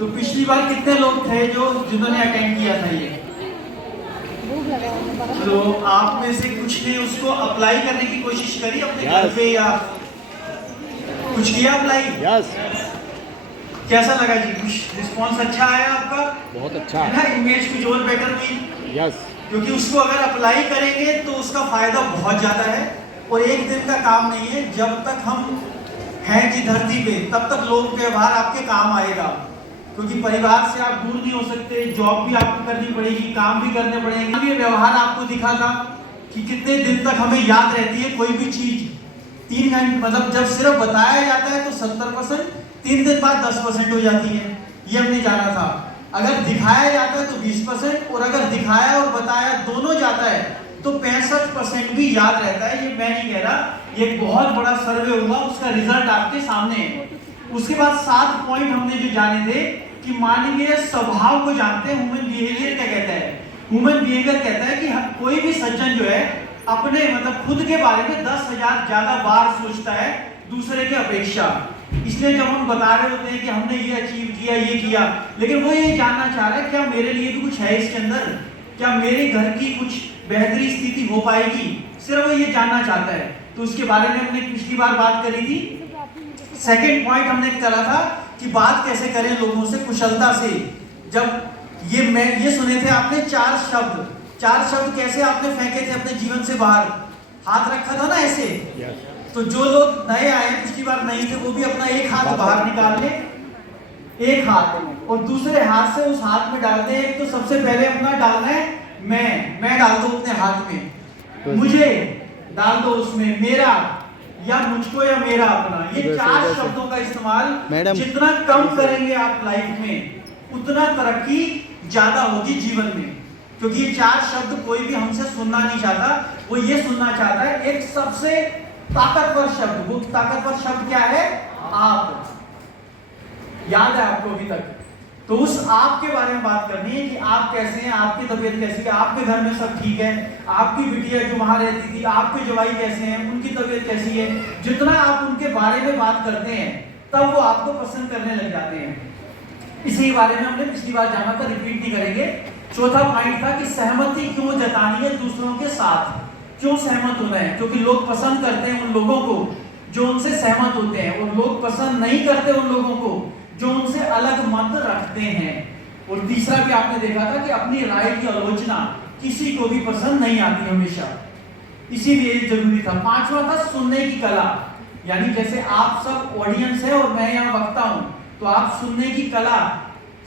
तो पिछली बार कितने लोग थे जिन्होंने अटेंड किया था ये? तो आप में से कुछ ने उसको अप्लाई करने की कोशिश करी अपने घर पे या कुछ किया अप्लाई? यस। कैसा लगा जी? कुछ रिस्पॉन्स अच्छा आया आपका? बहुत अच्छा है ना, इमेज कुछ और बेटर हुई। यस। क्योंकि उसको अगर अप्लाई करेंगे तो उसका फायदा बहुत ज्यादा है और एक दिन का काम नहीं है। जब तक हम हैं जी धरती पे तब तक लोग व्यवहार आपके काम आएगा, क्योंकि परिवार से आप दूर नहीं हो सकते, जॉब भी आपको करनी पड़ेगी, काम भी करने पड़ेंगे। ये व्यवहार आपको दिखा था कि कितने दिन तक हमें याद रहती है कोई भी चीज। 3 घंटे मतलब जब सिर्फ बताया जाता है तो 70%, 3 दिन बाद 10% हो जाती है, ये हमने जाना था। अगर दिखाया जाता है तो 20% और अगर दिखाया और बताया दोनों जाता है तो 65% भी याद रहता है। ये मैं नहीं कह रहा, ये एक बहुत बड़ा सर्वे हुआ, उसका रिजल्ट आपके सामने है। उसके बाद 7 पॉइंट हमने जो जाने थे कि मानवीय स्वभाव को जानते हैं। ह्यूमन बिहेवियर क्या कहता है? ह्यूमन बिहेवियर कहता है कि कोई भी सज्जन जो है अपने मतलब खुद के बारे में 10,000 ज्यादा बार सोचता है दूसरे के अपेक्षा। इसलिए जब हम बता रहे होते हैं कि हमने ये अचीव किया, ये किया, लेकिन वो ये जानना चाह रहा है क्या मेरे लिए भी कुछ है इसके अंदर, क्या मेरे घर की कुछ बेहतरी स्थिति हो पाएगी, सिर्फ वो ये जानना चाहता है। तो उसके बारे में हमने पिछली बार बात करी थी। सेकंड पॉइंट हमने करा था कि बात कैसे करें लोगों से कुशलता से। जब ये सुने थे आपने 4 शब्द कैसे आपने फेंके थे अपने जीवन से बाहर, हाथ रखा था ना ऐसे। तो जो लोग नए आए पिछली बार नहीं थे वो भी अपना एक हाथ बाहर निकाल ले, एक हाथ और दूसरे हाथ से उस हाथ में डाल दे। एक तो सबसे पहले अपना डालना है मैं डाल दो अपने हाथ में, मुझे डाल दो उसमें, मेरा या मुझको या मेरा अपना। ये 4 शब्दों का इस्तेमाल जितना कम करेंगे आप लाइफ में उतना तरक्की ज्यादा होगी जीवन में। क्योंकि ये 4 शब्द कोई भी हमसे सुनना नहीं चाहता, वो ये सुनना चाहता है एक सबसे ताकतवर शब्द। वो ताकतवर शब्द क्या है? आप। याद है आपको अभी तक? तो उस आप के बारे में बात करनी है कि आप कैसे हैं, आपकी तबीयत कैसी है, आपके घर में सब ठीक है, आपकी बिटिया जो वहां रहती थी, आपके जवाई कैसे हैं, उनकी तबीयत कैसी है। जितना आप उनके बारे में बात करते हैं तब वो आपको पसंद करने लग जाते हैं। इसी बारे में हमने पिछली बार जाना था, रिपीट नहीं करेंगे। चौथा पॉइंट था कि सहमति क्यों जतानी है दूसरों के साथ, क्यों सहमत होना है। क्योंकि लोग पसंद करते हैं उन लोगों को जो उनसे सहमत होते हैं और लोग पसंद नहीं करते उन लोगों को जो उनसे अलग मत रखते हैं। और तीसरा भी आपने देखा था कि अपनी राय की आलोचना किसी को भी पसंद नहीं आती हमेशा, इसीलिए जरूरी था। 5वां था सुनने की कला, यानी जैसे आप सब ऑडियंस है और मैं यहाँ वक्ता हूं, तो आप सुनने की कला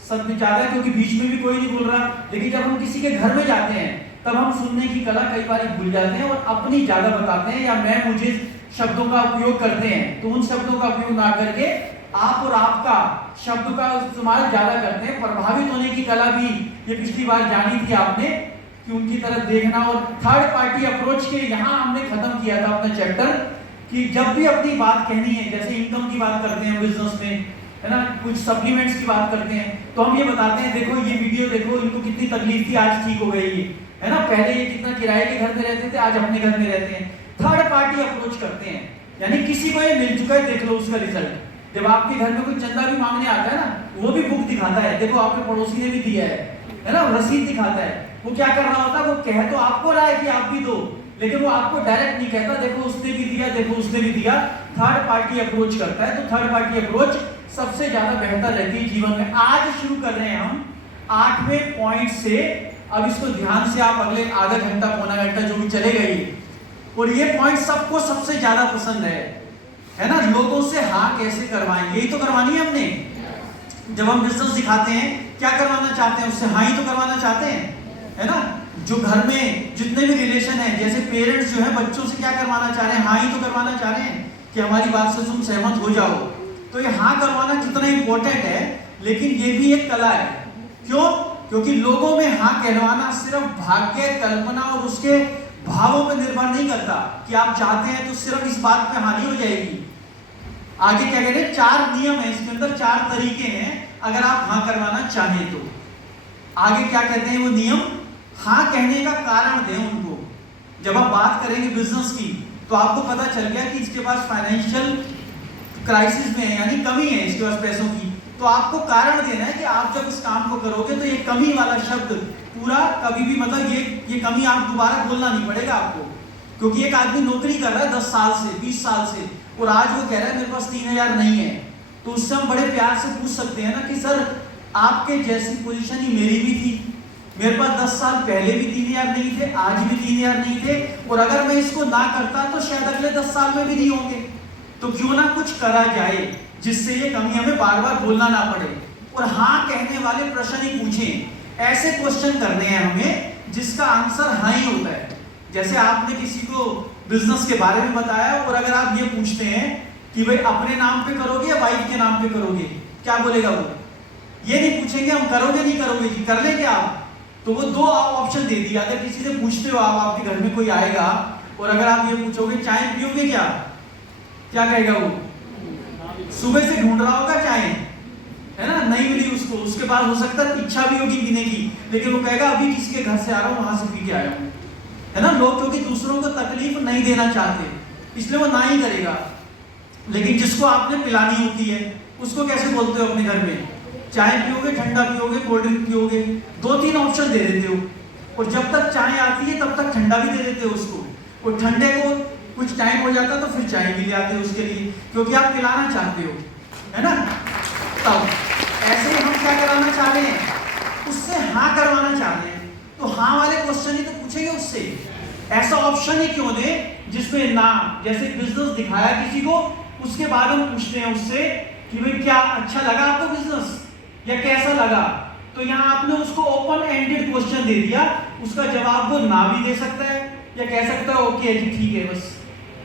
सब में ज्यादा, क्योंकि बीच में भी कोई नहीं बोल रहा। लेकिन जब हम किसी के घर में जाते हैं तब हम सुनने की कला कई बार भूल जाते हैं और अपनी ज्यादा बताते हैं या मैं मुझे शब्दों का उपयोग करते हैं। तो उन शब्दों का उपयोग ना करके आप और आपका शब्द का इस्तेमाल ज्यादा करते हैं। प्रभावित होने की कला भी ये पिछली बार जानी थी आपने कि उनकी तरफ देखना। और थर्ड पार्टी अप्रोच के यहाँ हमने खत्म किया था अपना चैप्टर कि जब भी अपनी बात कहनी है, जैसे इनकम की बात करते हैं बिजनेस में, है ना, कुछ सप्लीमेंट्स की बात करते हैं, तो हम ये बताते हैं देखो ये वीडियो देखो, इनको कितनी तकलीफ थी, आज ठीक हो गई है ना, पहले ये कितना किराए के घर में रहते थे, आज अपने घर में रहते हैं। थर्ड पार्टी अप्रोच करते हैं, यानी किसी को ये मिल चुका है, देख लो उसका रिजल्ट। जब आपके घर में कोई चंदा भी मांगने आता है ना, वो भी बुक दिखाता है, देखो आपके पड़ोसी ने भी दिया है ना, रसीद दिखाता है। वो क्या कर रहा होता है, वो कह तो आपको रहा है कि आप भी दो, लेकिन वो आपको डायरेक्ट नहीं कहता देखो उसने भी दिया, देखो उसने भी दिया। थर्ड पार्टी अप्रोच करता है। तो थर्ड पार्टी अप्रोच सबसे ज्यादा बेहतर रहती है जीवन में। आज शुरू कर रहे हैं हम 8वें पॉइंट से। अब इसको ध्यान से आप अगले आधा घंटा पौना घंटा जो भी चलेगा ये, और ये पॉइंट सबको सबसे ज्यादा पसंद है ना, लोगों से हाँ कैसे करवाएं, यही तो करवानी है हमने। जब हम बिजनेस दिखाते हैं क्या करवाना चाहते हैं, उससे हाँ ही तो करवाना चाहते हैं, है ना। जो घर में जितने भी रिलेशन है, जैसे पेरेंट्स जो है बच्चों से क्या करवाना चाह रहे हैं, हाँ ही तो करवाना चाह रहे हैं कि हमारी बात से तुम सहमत हो जाओ। तो ये हाँ करवाना कितना इंपॉर्टेंट है, लेकिन ये भी एक कला है। क्यों? क्योंकि लोगों में हाँ कहलवाना सिर्फ भाग्य, कल्पना और उसके भावों पर निर्भर नहीं करता कि आप चाहते हैं तो सिर्फ इस बात पे हानि हो जाएगी। आगे क्या कह रहे हैं, 4 नियम है इसके अंदर, 4 तरीके हैं अगर आप हाँ करवाना चाहें तो। आगे क्या कहते हैं वो नियम, हाँ कहने का कारण दें उनको। जब आप बात करेंगे बिजनेस की तो आपको पता चल गया कि इसके पास फाइनेंशियल क्राइसिस में है, यानी कमी है इसके पास पैसों की, तो तो आपको कारण देना है कि आप जब इस काम को करोगे तो ये कमी वाला शब्द पूरा कभी भी मतलब ये कमी आप दोबारा बोलना नहीं पड़ेगा आपको। क्योंकि एक आदमी नौकरी कर रहा है 10 साल से 20 साल से और आज वो कह रहा है मेरे पास 3000 नहीं है, तो उससे हम बड़े प्यार से पूछ सकते हैं ना कि सर आपके जैसी पोजीशन ही मेरी भी थी, मेरे पास 10 साल पहले भी 3000 नहीं थे, आज भी 3000 नहीं थे, और अगर मैं इसको ना करता तो शायद अगले 10 साल में भी नहीं होंगे। तो क्यों ना कुछ करा जाए जिससे ये कमी हमें बार बार बोलना ना पड़े, और हाँ कहने वाले प्रश्न ही पूछें। ऐसे क्वेश्चन करने हैं हमें जिसका आंसर हाँ ही होता है। जैसे आपने किसी को बिजनेस के बारे में बताया और अगर आप ये पूछते हैं कि भाई अपने नाम पे करोगे या वाइफ के नाम पे करोगे, क्या बोलेगा वो? ये नहीं पूछेंगे हम करोगे नहीं करोगे जी, कर लेंगे आप, तो वो 2 ऑप्शन दे दिया। अगर किसी से पूछते हो आप, आपके घर में कोई आएगा और अगर आप ये पूछोगे चाय पियोगे क्या कहेगा वो? सुबह से ढूंढ रहा होगा चाय, है ना, नहीं मिली उसको, उसके बाद हो सकता है इच्छा भी होगी पीने की, लेकिन वो कहेगा अभी किसी के घर से आ रहा हूँ वहां से पी के आया हूँ, है ना। लोग क्योंकि दूसरों को तकलीफ नहीं देना चाहते इसलिए वो ना ही करेगा। लेकिन जिसको आपने पिलानी होती है उसको कैसे बोलते हो अपने घर में? चाय पियोगे, ठंडा पियोगे, कोल्ड ड्रिंक पियोगे, 2-3 ऑप्शन दे देते हो, और जब तक चाय आती है तब तक ठंडा भी दे देते हो उसको, और ठंडे को कुछ टाइम हो जाता तो फिर चाय भी ले आते हो उसके लिए, क्योंकि आप पिलाना चाहते हो, है ना। तब ऐसे ही हम क्या कराना चाह रहे हैं? उससे हाँ करवाना चाह रहे हैं, तो हाँ वाले क्वेश्चन ही तो पूछेंगे उससे। ऐसा ऑप्शन ही क्यों दे जिसमें ना, जैसे बिजनेस दिखाया किसी को, उसके बाद हम पूछते हैं उससे कि भाई क्या अच्छा लगा आपको बिजनेस या कैसा लगा, तो यहाँ आपने उसको ओपन एंडेड क्वेश्चन दे दिया, उसका जवाब वो ना भी दे सकता है या कह सकता है ओके जी ठीक है बस।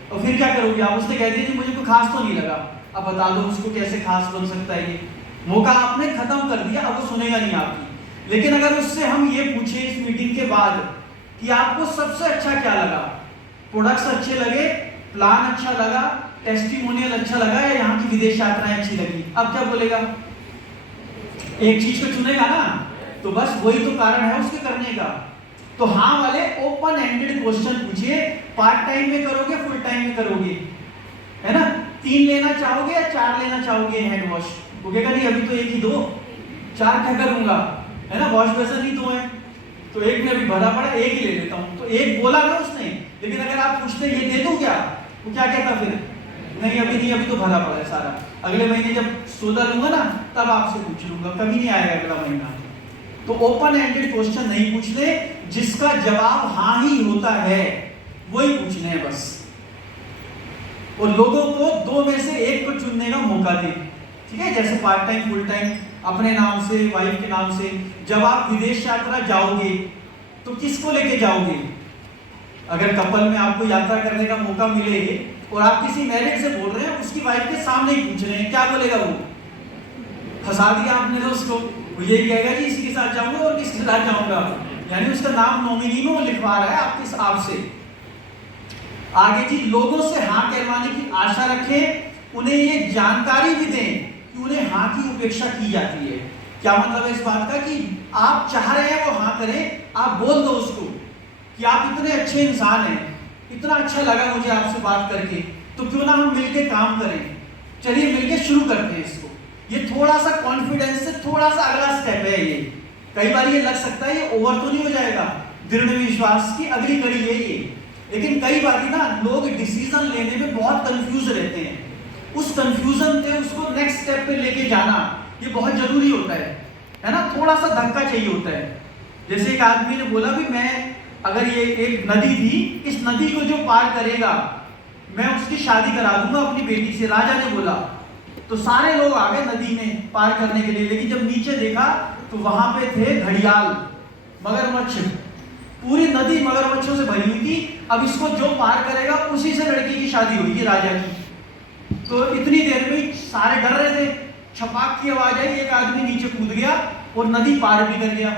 और फिर क्या करोगे आप? उसने कह दिया मुझे कोई खास तो नहीं लगा, अब बता दो उसको कैसे खास बन सकता है। ये मौका आपने खत्म कर दिया, अब वो सुनेगा नहीं आपकी। लेकिन अगर उससे हम ये पूछे इस मीटिंग के बाद कि आपको सबसे अच्छा क्या लगा, प्रोडक्ट्स अच्छे लगे, प्लान अच्छा लगा, टेस्टिमोनियल अच्छा लगा, या यहाँ की विदेश यात्राएं अच्छी लगी, अब क्या बोलेगा? एक चीज को चुनेगा ना, तो बस वही तो कारण है उसके करने का। तो हाँ वाले ओपन एंडेड क्वेश्चन पूछिए। पार्ट टाइम में करोगे, फुल टाइम में करोगे, है ना, 3 लेना चाहोगे या 4 लेना चाहोगे हैंड वॉश? वो कहेगा नहीं अभी तो 1 ही दो, 4 क्या करूंगा, है ना, वॉश बेसिन ही 2 है, तो 1 में अभी भरा पड़ा 1 ही ले लेता हूँ। तो 1 बोला ना उसने, लेकिन अगर आप पूछते ये दे दूं क्या, वो क्या कहता फिर? नहीं अभी नहीं, अभी तो भरा पड़ा है सारा, अगले महीने जब 16 लूंगा ना तब आपसे पूछ लूंगा, कभी नहीं आएगा अगला महीना। तो ओपन एंडेड क्वेश्चन नहीं पूछने, जिसका जवाब हाँ ही होता है वही पूछने हैं बस। और लोगों को 2 में से 1 को चुनने का मौका दे, ठीक है। जैसे पार्ट टाइम, फुल टाइम, अपने नाम से, वाइफ के नाम से। जब आप विदेश यात्रा जाओगे तो किसको लेके जाओगे? अगर कपल में आपको यात्रा करने का मौका मिले और आप किसी मैरिड से बोल रहे हैं, उसकी वाइफ के सामने ही पूछ रहे हैं, क्या बोलेगा वो? फंसा दिया आपने तो उसको, वो यही कहेगा जी इसी के साथ जाऊंगा और किसके साथ जाऊंगा, यानी उसका नाम नॉमिनी में वो लिखवा रहा है आपके आपसे। आगे जी, लोगों से हाँ कहवाने की आशा रखें, उन्हें ये जानकारी भी दें कि उन्हें हाँ की उपेक्षा की जाती है। क्या मतलब है इस बात का? कि आप चाह रहे हैं वो हाँ करें, आप बोल दो उसको कि आप इतने अच्छे इंसान हैं, इतना अच्छा लगा मुझे आपसे बात करके, तो क्यों ना हम मिलके काम करें, चलिए मिलके शुरू करते हैं इसको। ये थोड़ा सा कॉन्फिडेंस से थोड़ा सा अगला स्टेप है। ये कई बार ये लग सकता है ये ओवर तो नहीं हो जाएगा, दृढ़ विश्वास की अगली कड़ी है ये, लेकिन कई बार ना लोग डिसीजन लेने में बहुत कंफ्यूज रहते हैं। उस कंफ्यूजन से उसको नेक्स्ट स्टेप पे लेके जाना ये बहुत जरूरी होता है ना। थोड़ा सा धक्का चाहिए होता है। जैसे एक आदमी ने बोला भी मैं, अगर ये एक नदी थी, इस नदी को जो पार करेगा मैं उसकी शादी करा दूंगा अपनी बेटी से, राजा ने बोला। तो सारे लोग आ गए नदी में पार करने के लिए, लेकिन जब नीचे देखा तो वहां पे थे घड़ियाल, मगरमच्छ, पूरी नदी मगरमच्छों से भरी हुई थी। अब इसको जो पार करेगा उसी से लड़की की शादी हुई राजा की। तो इतनी देर में सारे डर रहे थे, छपाक की आवाज आई, एक आदमी नीचे कूद गया और नदी पार भी कर गया।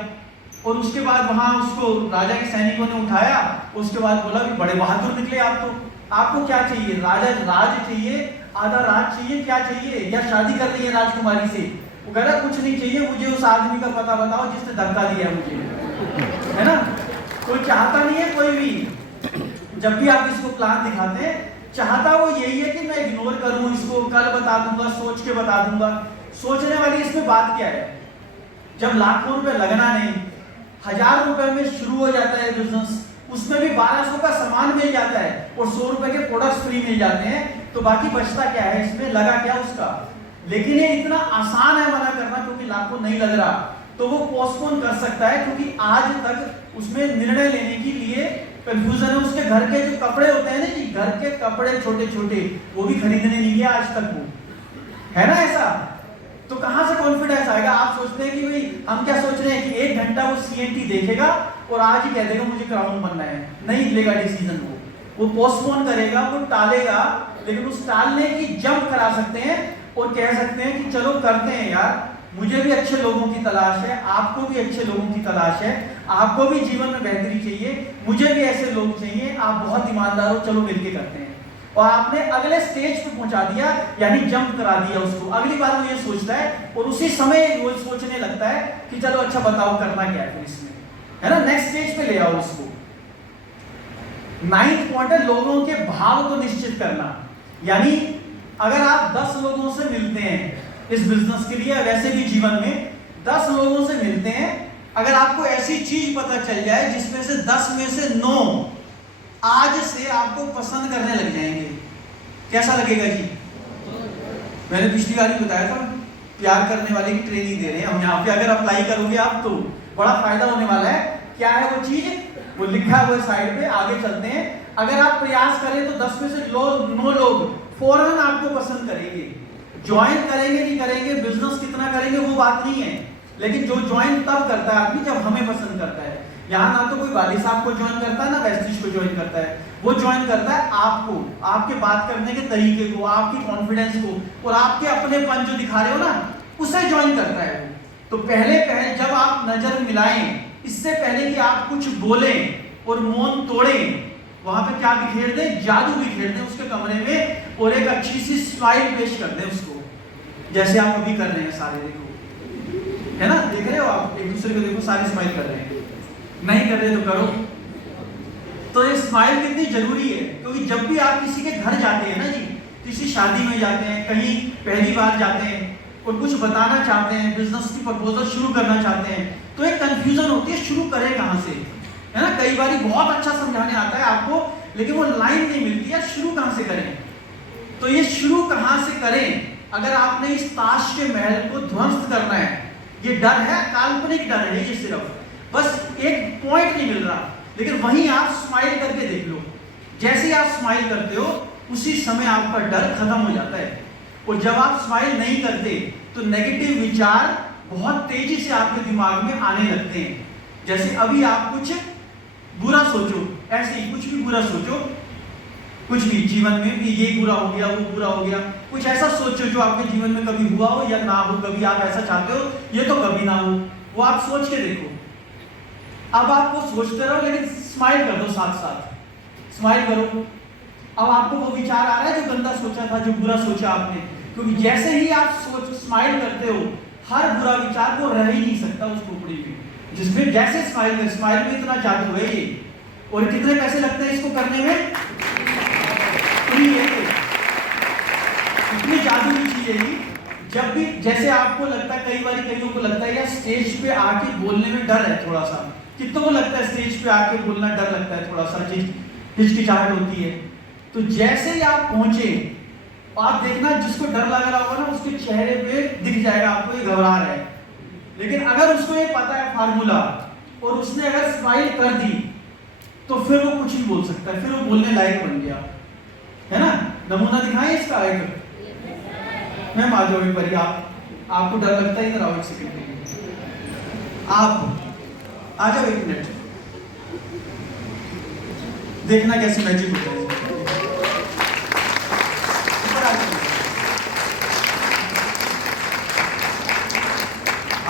और उसके बाद वहां उसको राजा के सैनिकों ने उठाया। उसके बाद बोला भी बड़े बहादुर निकले आप तो, आपको क्या चाहिए? राजा राज चाहिए, आधा राज चाहिए, क्या चाहिए, या शादी करनी है राजकुमारी से? वो कह रहा कुछ नहीं चाहिए, मुझे उस आदमी का पता बताओ जिसने धक्का दिया मुझे, है ना। कोई चाहता नहीं है, कोई भी जब भी आप इसको प्लान दिखाते हैं चाहता वो यही है कि मैं इग्नोर करूं इसको, कल बता दूंगा, सोच के बता दूंगा। सोचने वाली इसमें बात क्या है, जब लाखों रुपए लगना नहीं, 1000 रुपए में शुरू हो जाता है बिजनेस, उसमें भी 1200 का सामान मिल जाता है और 100 रुपए के प्रोडक्ट्स फ्री मिल जाते हैं, तो बाकी बचता क्या है, इसमें लगा क्या उसका। लेकिन ये इतना आसान है मना करना, क्योंकि लाखों नहीं लग रहा, तो वो पोस्टपोन कर सकता है, क्योंकि आज तक उसमें निर्णय लेने के लिए कंफ्यूजन है। उसके घर के जो कपड़े होते हैं ना जी, घर के कपड़े छोटे छोटे, वो भी खरीदने नहीं गया आज तक, वो है ना ऐसा। तो कहां से कॉन्फिडेंस आएगा। आप सोचते हैं कि भाई, हम क्या सोच रहे हैं कि 1 घंटा वो सीएनटी देखेगा और आज ही कह देगा मुझे क्राउन बनना है, नहीं लेगा डिसीजन, वो पोस्टपोन करेगा, वो टालेगा। लेकिन उस टालने की जंप करा सकते हैं और कह सकते हैं कि चलो करते हैं यार, मुझे भी अच्छे लोगों की तलाश है, आपको भी अच्छे लोगों की तलाश है, आपको भी जीवन में बेहतरी चाहिए, मुझे भी ऐसे लोग चाहिए, आप बहुत ईमानदार हो, चलो मिलके करते हैं। और आपने अगले स्टेज पे पहुंचा दिया, यानी जंप करा दिया उसको। अगली बार वो ये सोचता है और उसी समय वो सोचने लगता है कि चलो अच्छा बताओ करना क्या है इसमें, है ना, नेक्स्ट स्टेज पे ले आओ उसको। 9th पॉइंट है लोगों के भाव को निश्चित करना। यानी अगर आप 10 लोगों से मिलते हैं इस बिजनेस के लिए, वैसे भी जीवन में 10 लोगों से मिलते हैं, अगर आपको ऐसी चीज पता चल जाए जिसमें से 10 में से 9 आज से आपको पसंद करने लग जाएंगे, कैसा लगेगा जी। मैंने पिछली बार ही बताया था, प्यार करने वाले की ट्रेनिंग दे रहे हैं हम यहाँ पे। अगर अप्लाई करोगे आप तो बड़ा फायदा होने वाला है। क्या है वो चीज, वो लिखा हुआ है साइड पे, आगे चलते हैं। अगर आप प्रयास करें तो 10 में से 9 लोग फौरन आपको पसंद करेंगे। ज्वाइन करेंगे नहीं करेंगे, बिजनेस कितना करेंगे वो बात नहीं है, लेकिन जो ज्वाइन तब करता है आदमी जब हमें पसंद करता है। यहाँ ना तो कोई वाली साहब को ज्वाइन करता है, ना वेस्टिज को ज्वाइन करता है, वो ज्वाइन करता है आपको, आपके बात करने के तरीके को, आपकी कॉन्फिडेंस को और आपके अपनेपन जो दिखा रहे हो ना, उसे ज्वाइन करता है। तो पहले जब आप नजर मिलाएं, इससे पहले कि आप कुछ बोलें और मौन तोड़ें, वहां पे क्या बिखेर दें, जादू बिखेर दें उसके कमरे में और एक अच्छी सी स्माइल पेश कर दें उसको, जैसे आप अभी कर रहे हैं सारे। देखो, है ना, देख रहे हो आप, एक दूसरे को देखो, सारे स्माइल कर रहे हैं। नहीं कर रहे तो करो। तो ये स्माइल कितनी जरूरी है, क्योंकि जब भी आप किसी के घर जाते हैं ना जी, किसी शादी में जाते हैं, कहीं पहली बार जाते हैं और कुछ बताना चाहते हैं, बिजनेस की प्रपोजल शुरू करना चाहते हैं, तो एक कंफ्यूजन होती है शुरू करें कहां से, है ना। कई बार बहुत अच्छा समझाने आता है आपको, लेकिन वो लाइन नहीं मिलती है, शुरू कहां से करें। तो ये शुरू कहां से करें, अगर आपने इस ताश के महल को ध्वस्त करना है, ये डर है, काल्पनिक डर है ये, सिर्फ बस एक पॉइंट नहीं मिल रहा, लेकिन वहीं आप स्माइल करके देख लो। जैसे ही आप स्माइल करते हो उसी समय आपका डर खत्म हो जाता है। और जब आप स्माइल नहीं करते तो नेगेटिव विचार बहुत तेजी से आपके दिमाग में आने लगते हैं। जैसे अभी आप कुछ बुरा सोचो, ऐसे ही कुछ भी बुरा सोचो, कुछ भी जीवन में भी, ये बुरा हो गया, वो बुरा हो गया, कुछ ऐसा सोचो जो आपके जीवन में कभी हुआ हो या ना हो, कभी आप ऐसा चाहते हो ये तो कभी ना हो, वो आप सोच के देखो। अब आप वो सोचते रहो, लेकिन स्माइल कर दो, साथ साथ स्माइल करो। अब आपको वो विचार आ रहा है जो गंदा सोचा था, जो बुरा सोचा आपने, क्योंकि जैसे ही आप स्माइल करते हो, हर बुरा विचार को रह ही नहीं सकता उस खोपड़ी में, जिसमें जैसे स्माइल में इतना जादू है ये। और कितने पैसे लगते हैं इसको करने में, इतनी जादू की चीज है। जब भी जैसे आपको लगता है, कई बार कईयों को लगता है यार स्टेज पे आके बोलने में डर है थोड़ा सा, कितनों को लगता है स्टेज पे आके बोलना डर लगता है, थोड़ा सा हिचकिचाहट होती है। तो जैसे ही आप पहुंचे, आप देखना जिसको डर लग रहा होगा ना, उसके चेहरे पे दिख जाएगा आपको ये घबरा रहा है। लेकिन अगर उसको ये पता है फार्मूला और उसने अगर स्माइल कर दी, तो फिर वो कुछ भी बोल सकता है, फिर वो बोलने लायक बन गया, है ना। नमूना दिखाएं इसका एक, मैम आ जाओ एक बारी, आपको डर लगता है, इधर आओ एक सेकंड के लिए, आप आ जाओ 1 मिनट, देखना कैसे मैजिक होता है।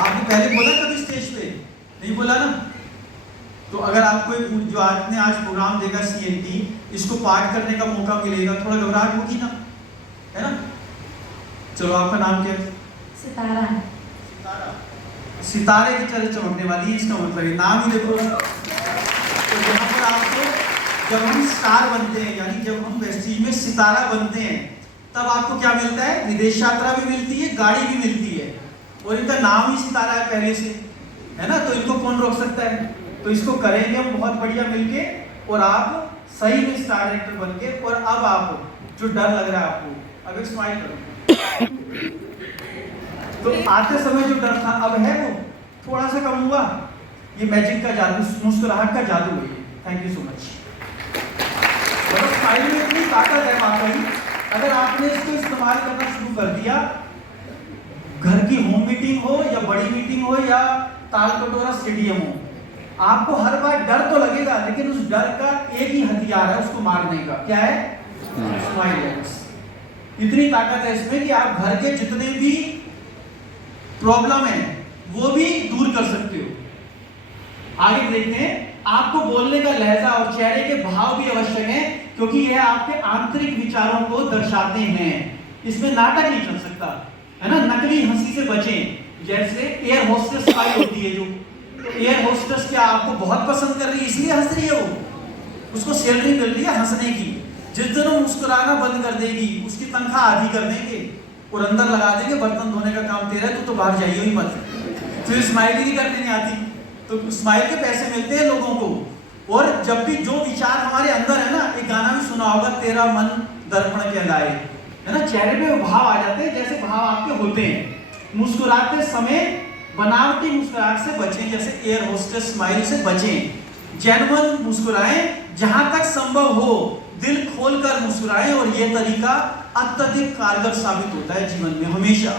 आपने पहले बोला कभी स्टेज पे, नहीं बोला ना। तो अगर आपको जो आपने आज प्रोग्राम देगा सीएनटी, इसको पाठ करने का मौका मिलेगा, थोड़ा घबराहट होगी ना, है ना। चलो आपका नाम क्या है? सितारा। सितारे की तरह चमकने वाली है, इसका मतलब है नाम ही देखो। तो यहाँ पर आपको, जब हम स्टार बनते हैं, यानी जब हम वेस्टीज में सितारा बनते हैं, तब आपको क्या मिलता है? विदेश यात्रा भी मिलती है, गाड़ी भी मिलती है। और इनका नाम ही सितारा है पहले से, है ना, तो इनको कौन रोक सकता है। तो इसको करेंगे हम बहुत बढ़िया मिलके, और आप सही में स्टार डायरेक्टर बन के। और अब आप जो डर लग रहा है आपको, अब एक स्माइल करो, तो आते समय जो डर था अब है वो थोड़ा सा कम हुआ। ये मैजिक का जादू, मुस्कुराहट का जादू है ये। Thank you so much. मतलब स्माइल में इतनी ताकत है वाकई, अगर आपने इसको इस्तेमाल करना शुरू कर दिया, घर की होम मीटिंग हो या बड़ी मीटिंग हो या ताल कटोरा स्टेडियम हो, आपको हर बार डर तो लगेगा, लेकिन उस डर का एक ही हथियार है उसको मारने का, क्या है? स्माइल है। इतनी ताकत है इसमें कि आप घर के जितने भी प्रॉब्लम है वो भी दूर कर सकते हो। आगे देखते हैं, आपको बोलने का लहजा और चेहरे के भाव भी आवश्यक है, क्योंकि यह आपके आंतरिक विचारों को दर्शाते हैं। इसमें नाटक नहीं चल सकता, है ना, नकली हंसी से बचें। जैसे एयर होस्टेस स्माइल होती है जो, तो एयर होस्टेस क्या आपको बहुत पसंद कर रही है इसलिए हंस रही है, वो उसको सैलरी मिल रही है हंसने की। जिस दिन वो मुस्कुराना बंद कर देगी, उसकी तनख्वाह आधी कर देंगे और अंदर लगा देंगे बर्तन धोने का काम तेरा है, तो बाहर जाइए ही मत, फिर स्माइल ही नहीं करने नहीं आती। तो स्माइल के पैसे मिलते हैं लोगों को। और जब भी जो विचार हमारे अंदर है ना, एक गाना भी सुना होगा, तेरा मन दर्पण कहलाए, है ना, चेहरे पे भाव आ जाते हैं जैसे भाव आपके होते हैं। मुस्कुराते समय बनावटी मुस्कुराहट से बचें, जैसे एयर होस्टेस स्माइल से बचें। जेन्युइन मुस्कुराएं, जहां तक संभव हो दिल खोलकर मुस्कुराएं, और यह तरीका अत्यधिक कारगर साबित होता है जीवन में हमेशा।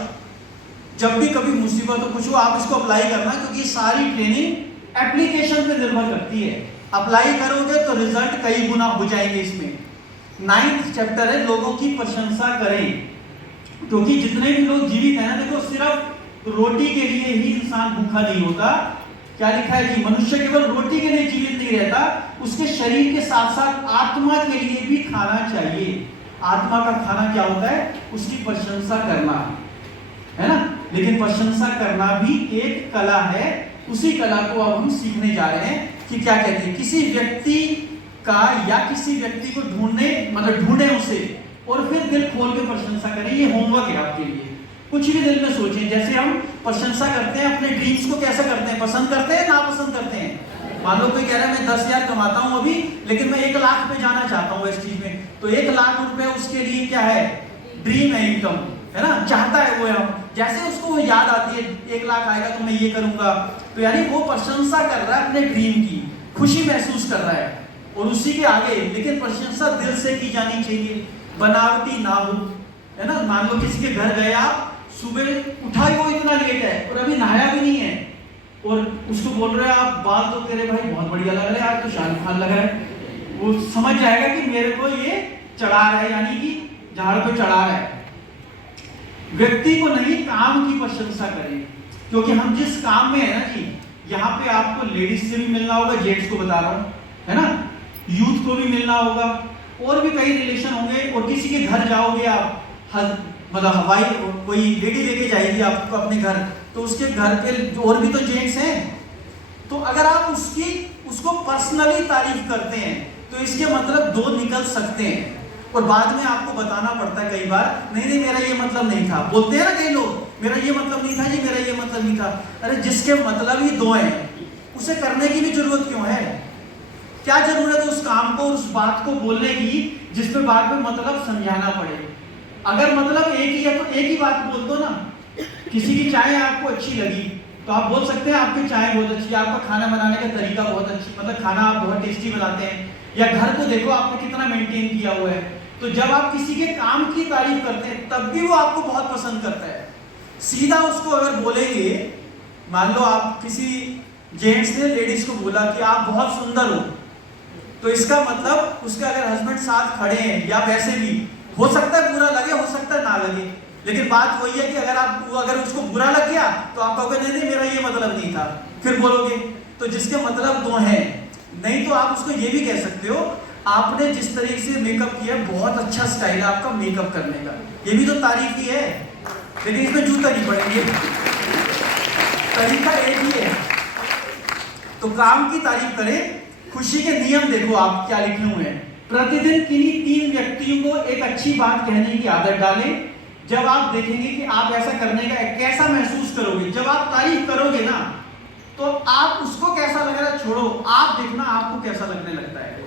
जब भी कभी मुसीबत हो कुछ हो, आप इसको अप्लाई करना, क्योंकि सारी ट्रेनिंग एप्लीकेशन पे निर्भर करती है। अप्लाई करोगे तो रिजल्ट कई गुना हो जाएंगे। इसमें 9th चैप्टर है, लोगों की प्रशंसा करें, क्योंकि जितने भी लोग जीवित हैं ना, देखो सिर्फ रोटी के लिए ही इंसान भूखा नहीं होता। क्या लिखा है कि मनुष्य केवल रोटी के लिए जीवित नहीं रहता, उसके शरीर के साथ साथ आत्मा के लिए भी खाना चाहिए। आत्मा का खाना क्या होता है? उसकी प्रशंसा करना, है ना। लेकिन प्रशंसा करना भी एक कला है। उसी कला को अब हम सीखने जा रहे हैं कि क्या कहते हैं, किसी व्यक्ति का या किसी व्यक्ति को ढूंढने, मतलब ढूंढे उसे और फिर दिल खोल के प्रशंसा करें। ये होमवर्क है आपके लिए। कुछ भी दिल में सोचें, जैसे हम प्रशंसा करते हैं अपने ड्रीम्स को, कैसे करते हैं? पसंद करते हैं, नापसंद करते हैं। मान लो कोई कह रहा है मैं 10,000 कमाता हूं अभी, लेकिन मैं 1 लाख पे जाना चाहता हूं इस चीज में, तो 1 लाख रुपए उसके लिए क्या है? ड्रीम है, इनकम है ना, चाहता है वो। हम जैसे उसको वो याद आती है 1 लाख आएगा तो मैं ये करूंगा, तो यानी वो प्रशंसा कर रहा है अपने ड्रीम की, खुशी महसूस कर रहा है और उसी के आगे। लेकिन प्रशंसा दिल से की जानी चाहिए, बनावटी ना हो, है ना। मान लो किसी के घर गए आप, सुबह उठा ही वो इतना लेट है और अभी नहाया भी नहीं है, और उसको बोल रहे हैं आप बाल तो तेरे भाई बहुत बढ़िया लग रहे हैं, आज तो शाहरुख खान लग रहा है, वो समझ जाएगा कि मेरे को ये चढ़ा रहा है, यानी कि झाड़ पे चढ़ा रहा है। व्यक्ति को नहीं, काम की प्रशंसा करें, क्योंकि हम जिस काम में है ना जी, यहाँ पे आपको लेडीज से भी मिलना होगा, जेंट्स को बता रहा हूँ, है ना, यूथ को भी मिलना होगा, और भी कई रिलेशन होंगे। और किसी के घर जाओगे आप, मतलब हवाई कोई लेडी लेके जाएगी आपको अपने घर, तो उसके घर के और भी तो जेंट्स हैं, तो अगर आप उसको पर्सनली तारीफ करते हैं तो इसके मतलब 2 निकल सकते हैं, और बाद में आपको बताना पड़ता है कई बार, नहीं मेरा ये मतलब नहीं था। बोलते हैं ना कई लोग, मेरा ये मतलब नहीं था जी, मेरा ये मतलब नहीं था। अरे जिसके मतलब ही 2 हैं, उसे करने की भी जरूरत क्यों है? क्या जरूरत है उस काम को, उस बात को बोलने की जिसमें बाद में मतलब समझाना पड़े? अगर मतलब एक ही है तो एक ही बात बोल दो ना। किसी की चाय आपको अच्छी लगी तो आप बोल सकते हैं आपकी चाय बहुत अच्छी है, आपका खाना बनाने का तरीका बहुत अच्छा, मतलब खाना आप बहुत टेस्टी बनाते हैं, या घर को देखो आपने कितना मेंटेन किया हुआ है। तो जब आप किसी के काम की तारीफ करते हैं तब भी वो आपको बहुत पसंद करता है। सीधा उसको अगर बोलेंगे, मान लो आप किसी जेंट्स ने लेडीज को बोला कि आप बहुत सुंदर हो, तो इसका मतलब उसके अगर हस्बैंड साथ खड़े हैं या वैसे भी, हो सकता है बुरा लगे, हो सकता है ना लगे, लेकिन बात वही है कि अगर उसको बुरा लग गया तो आप कहोगे नहीं मेरा ये मतलब नहीं था, फिर बोलोगे। तो जिसके मतलब 2 हैं। नहीं तो आप उसको ये भी कह सकते हो, आपने जिस तरीके से मेकअप किया बहुत अच्छा स्टाइल है आपका मेकअप करने का, ये भी तो तारीफ ही है, लेकिन इसमें जूता नहीं पड़ेंगे, तरीका एक ही है। तो काम की तारीफ करें। खुशी के नियम देखो आप क्या लिखे हुए हैं। प्रतिदिन किन्हीं 3 व्यक्तियों को एक अच्छी बात कहने की आदत डालें। जब आप देखेंगे कि आप ऐसा करने का कैसा महसूस करोगे, जब आप तारीफ करोगे ना तो आप उसको कैसा लग रहा है छोड़ो, आप देखना आपको कैसा लगने लगता है,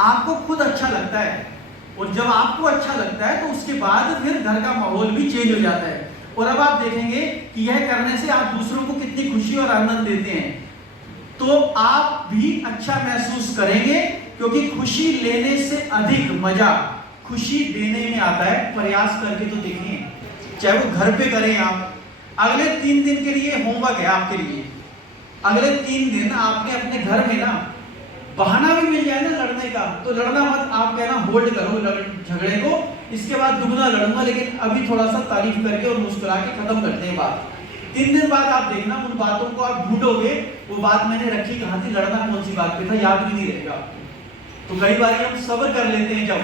आपको खुद अच्छा लगता है। और जब आपको अच्छा लगता है तो उसके बाद फिर घर का माहौल भी चेंज हो जाता है। और अब आप देखेंगे कि यह करने से आप दूसरों को कितनी खुशी और आनंद देते हैं, तो आप भी अच्छा महसूस करेंगे, क्योंकि खुशी लेने से अधिक मजा खुशी देने में आता है। प्रयास करके तो देखिए, चाहे वो घर पे करें आप। अगले 3 दिन के लिए होमवर्क है आपके लिए, अगले 3 दिन आपने अपने घर में ना बहाना भी मिल जाए ना लड़ने का, तो लड़ना मत, आप कहना होल्ड करो झगड़े को, इसके बाद दुगना लड़ूंगा, लेकिन अभी थोड़ा सा तारीफ करके और मुस्कुरा के खत्म करते हैं बात। 3 दिन बाद आप देखना उन बातों को आप ढूंढोगे, वो बात मैंने रखी कहाँ थी, लड़ना कौन सी बात पे था, याद भी नहीं रहेगा। तो कई बार हम सब्र कर लेते हैं, जब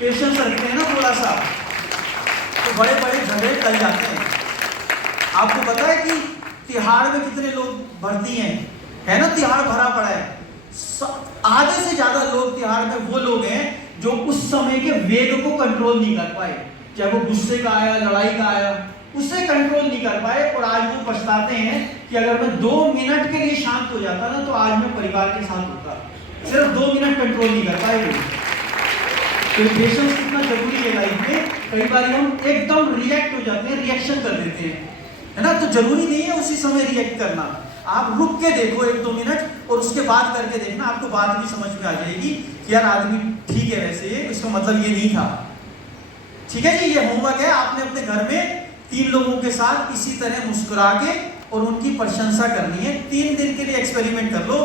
पेशेंस रखते हैं ना थोड़ा सा, तो बड़े बड़े झगड़े टल जाते हैं। आपको पता है कि तिहाड़ में कितने लोग भर्ती हैं, है ना, तिहाड़ भरा पड़ा है। आधे से ज्यादा लोग तिहाड़ में वो लोग हैं जो उस समय के वेग को कंट्रोल नहीं कर पाए, चाहे वो गुस्से का आया, लड़ाई का आया, उसे कंट्रोल नहीं कर पाए। और आज वो पछताते हैं कि अगर मैं 2 मिनट के लिए शांत हो जाता ना तो आज मैं परिवार के साथ होता। सिर्फ 2 मिनट कंट्रोल नहीं कर पाए वो। तो पेशेंस कितना जरूरी है लाइफ में। कई बार हम एकदम रिएक्ट हो जाते हैं, रिएक्शन कर देते हैं, है ना, तो जरूरी नहीं है उसी समय रिएक्ट करना। आप रुक के देखो 1-2 मिनट और उसके बाद करके देखना, आपको बात भी समझ में आ जाएगी कि यार आदमी ठीक है, वैसे इसका मतलब ये नहीं था। ठीक है जी, ये होमवर्क है, आपने अपने घर में 3 लोगों के साथ इसी तरह मुस्कुरा के और उनकी प्रशंसा करनी है। 3 दिन के लिए एक्सपेरिमेंट कर लो,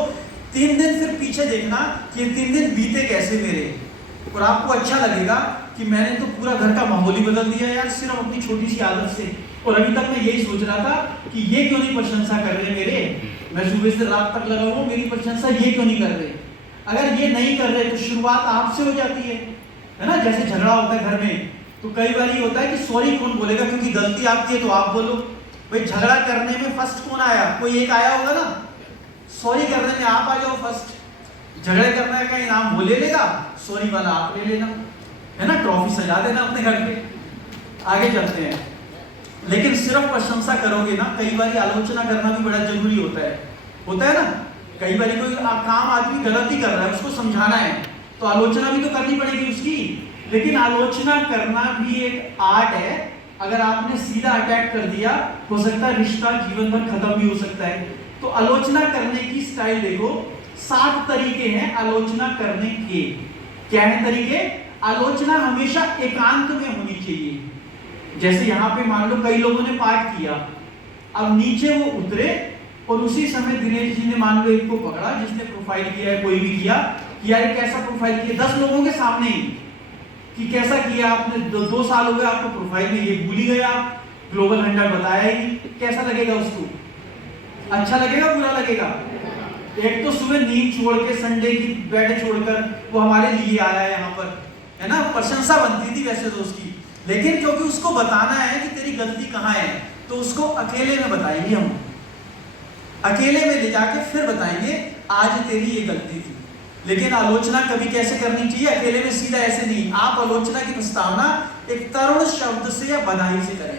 3 दिन फिर पीछे देखना कि ये 3 दिन बीते कैसे मेरे, और आपको अच्छा लगेगा कि मैंने तो पूरा घर का माहौल ही बदल दिया यार, सिर्फ अपनी छोटी सी आदत से। और अभी तक मैं यही सोच रहा था कि ये क्यों नहीं प्रशंसा कर रहे मेरे, मैं सुबह से रात तक लगा हुआ, मेरी प्रशंसा ये क्यों नहीं कर रहे। अगर ये नहीं कर रहे तो शुरुआत आपसे हो जाती है ना। जैसे झगड़ा होता है घर में, तो कई बार ये होता है कि सॉरी कौन बोलेगा, क्योंकि गलती आपकी है तो आप बोलो। भाई झगड़ा करने में फर्स्ट कौन आया, कोई एक आया होगा ना, सॉरी करने में आप आ जाओ फर्स्ट। झगड़े करने का इनाम वो ले लेगा, सॉरी वाला आप ले लेना, है ना, ट्रॉफी सजा देना अपने घर पे। आगे चलते हैं। लेकिन सिर्फ प्रशंसा करोगे ना, कई बार आलोचना करना भी बड़ा जरूरी होता है ना। कई बार कोई काम आदमी गलत ही कर रहा है, उसको समझाना है तो आलोचना भी तो करनी पड़ेगी उसकी। लेकिन आलोचना करना भी एक आर्ट है। अगर आपने सीधा अटैक कर दिया, हो सकता है रिश्ता जीवन भर खत्म भी हो सकता है। तो आलोचना करने की स्टाइल देखो, 7 तरीके हैं आलोचना करने के। क्या है तरीके? आलोचना हमेशा एकांत में होनी चाहिए। जैसे यहाँ पे मान लो कई लोगों ने पाठ किया, अब नीचे वो उतरे और उसी समय दिनेश जी ने मान लो एक को पकड़ा जिसने प्रोफाइल किया है, कोई भी किया कि यार कैसा प्रोफाइल किया, 10 लोगों के सामने ही कि कैसा किया आपने, 2 साल हो गए आपको प्रोफाइल में, ये भूल ही गए आप, ग्लोबल 100 बताया ही। कैसा लगेगा उसको? अच्छा लगेगा, बुरा लगेगा? एक तो सुबह नींद छोड़ के, संडे की बेड छोड़कर वो हमारे लिए आया है यहाँ पर, है ना, प्रशंसा बनती थी वैसे तो उसकी। लेकिन क्योंकि उसको बताना है कि तेरी गलती कहाँ है, तो उसको अकेले में बताएंगे हम, अकेले में ले जाके फिर बताएंगे आज तेरी ये गलती थी। लेकिन आलोचना कभी कैसे करनी चाहिए? अकेले में, सीधा ऐसे नहीं। आप आलोचना की प्रस्तावना एक तरुण शब्द से या बधाई से करें।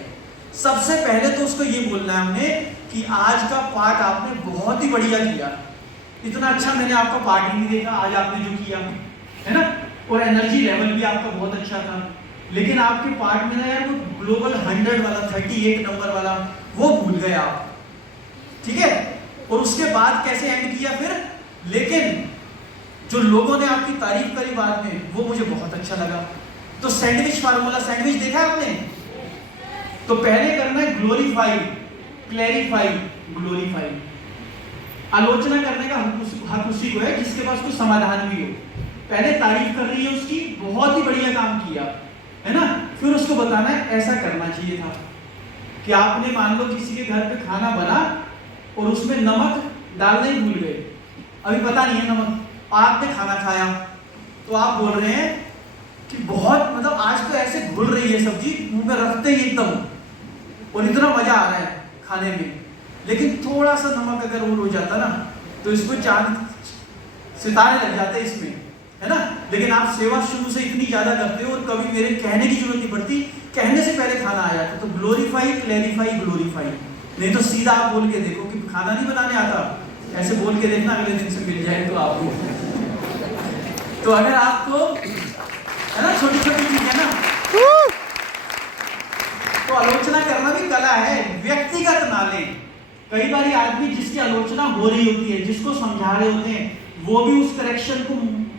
सबसे पहले तो उसको ये बोलना है हमने कि आज का पाठ आपने बहुत ही बढ़िया किया, इतना अच्छा मैंने आपका पाठ ही नहीं देखा आज आपने जो किया, है ना, और एनर्जी लेवल भी आपका बहुत अच्छा था। लेकिन आपके पार्ट में ना यार वो ग्लोबल 100 वाला, 38 नंबर वाला वो भूल गए आप, ठीक है। और उसके बाद कैसे एंड किया फिर? लेकिन जो लोगों ने आपकी तारीफ करी बाद में, वो मुझे बहुत अच्छा लगा। तो सैंडविच फार्मूला, सैंडविच देखा आपने? तो पहले करना है ग्लोरीफाई, क्लैरिफाई, ग्लोरीफाई। आलोचना करने का हक उसी को है जिसके पास कोई समाधान भी हो। पहले तारीफ कर रही है उसकी, बहुत ही बढ़िया काम किया, है ना, फिर उसको बताना है ऐसा करना चाहिए था। कि आपने मान लो किसी के घर पे खाना बना और उसमें नमक डालने ही भूल गए, अभी पता नहीं है नमक, आपने खाना खाया तो आप बोल रहे हैं कि बहुत, मतलब आज तो ऐसे घुल रही है सब्जी मुंह में रखते ही एकदम, और इतना मजा आ रहा है खाने में, लेकिन थोड़ा सा नमक अगर और हो जाता ना तो इसको चांद सितारे लग जाते इसमें, है ना। लेकिन आप सेवा शुरू से इतनी ज्यादा करते हो और कभी मेरे कहने की जरूरत नहीं पड़ती, कहने से पहले खाना आ जाता। तो ग्लोरीफाई, क्लैरिफाई, ग्लोरीफाई। नहीं तो सीधा आप बोल के देखो कि खाना नहीं बनाने आता, ऐसे बोल के देखना, अगले दिन से मिल जाए तो आपको। तो अगर आपको, है ना, छोटी छोटी चीज है ना, तो आलोचना करना भी कला है, व्यक्तिगत ना लें। कई बार आदमी जिसकी आलोचना हो रही होती है, जिसको समझा रहे होते हैं, वो भी उस करेक्शन को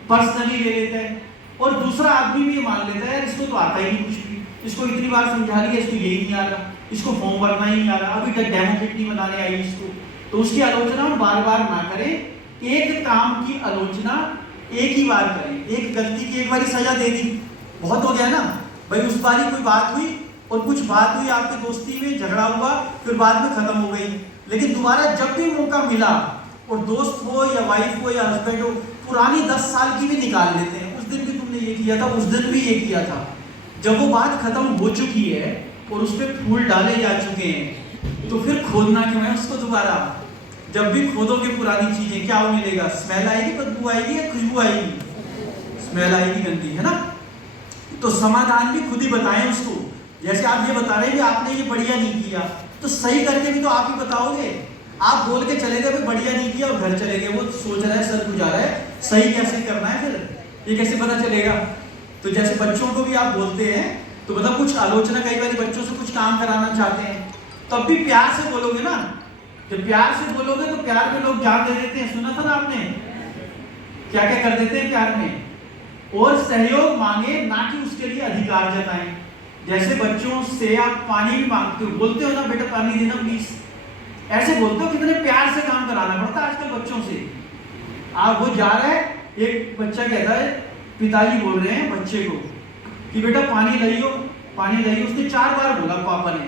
पर्सनली ले लेता है, और दूसरा आदमी भी ये मान लेता है इसको तो आता ही नहीं कुछ भी, इसको इतनी बार समझा लिया, इसको यही नहीं आ रहा, इसको फॉर्म भरना ही नहीं आ रहा, अभी तक डेमो किट नहीं बनाने आई इसको। तो उसकी आलोचना हम बार बार ना करें, एक काम की आलोचना एक ही बार करें। एक गलती की एक बार सजा दे दी, बहुत हो गया ना भाई। उस बारी कोई बात हुई और कुछ बात हुई, आपके दोस्ती में झगड़ा हुआ, फिर बाद में खत्म हो गई, लेकिन दोबारा जब भी मौका मिला, और दोस्त हो या वाइफ हो या हस्बैंड हो, पुरानी 10 साल की भी निकाल लेते हैं। उस दिन भी तुमने ये किया था, उस दिन भी ये किया था। जब वो बात खत्म हो चुकी है और उस पर फूल डाले जा चुके हैं, तो फिर खोदना क्यों है उसको दोबारा। जब भी खोदोगे पुरानी चीजें, क्या वो मिलेगा? स्मेल आएगी, बदबू आएगी या खुशबू आएगी? स्मेल आएगी, गंदी, है ना। तो समाधान भी खुद ही बताएं उसको। जैसे आप ये बता रहे हैं कि आपने ये बढ़िया नहीं किया, तो सही करके भी तो आप ही बताओगे। आप बोल के चले गए बढ़िया नहीं किया और घर चले गए, वो सोच रहा है, सर गुजार रहा है, सही कैसे करना है, फिर ये कैसे पता चलेगा? तो जैसे बच्चों को भी आप बोलते हैं, तो मतलब कुछ आलोचना, कई बार बच्चों से कुछ काम कराना चाहते हैं, तब भी प्यार से बोलोगे ना। जब प्यार से बोलोगे तो प्यार में लोग जान दे देते हैं। सुना था ना आपने, क्या क्या कर देते हैं प्यार में। और सहयोग मांगे, ना कि उसके लिए अधिकार जताएं। जैसे बच्चों से आप पानी भी मांगते हो, बोलते हो ना बेटा पानी देना प्लीज, ऐसे बोलते हो। कितने प्यार से काम कराना पड़ता है आजकल बच्चों से। आप वो जा रहा है, एक बच्चा कहता है, पिताजी बोल रहे हैं बच्चे को कि बेटा पानी लाइयो, पानी लाइयो। उसने 4 बार बोला पापा ने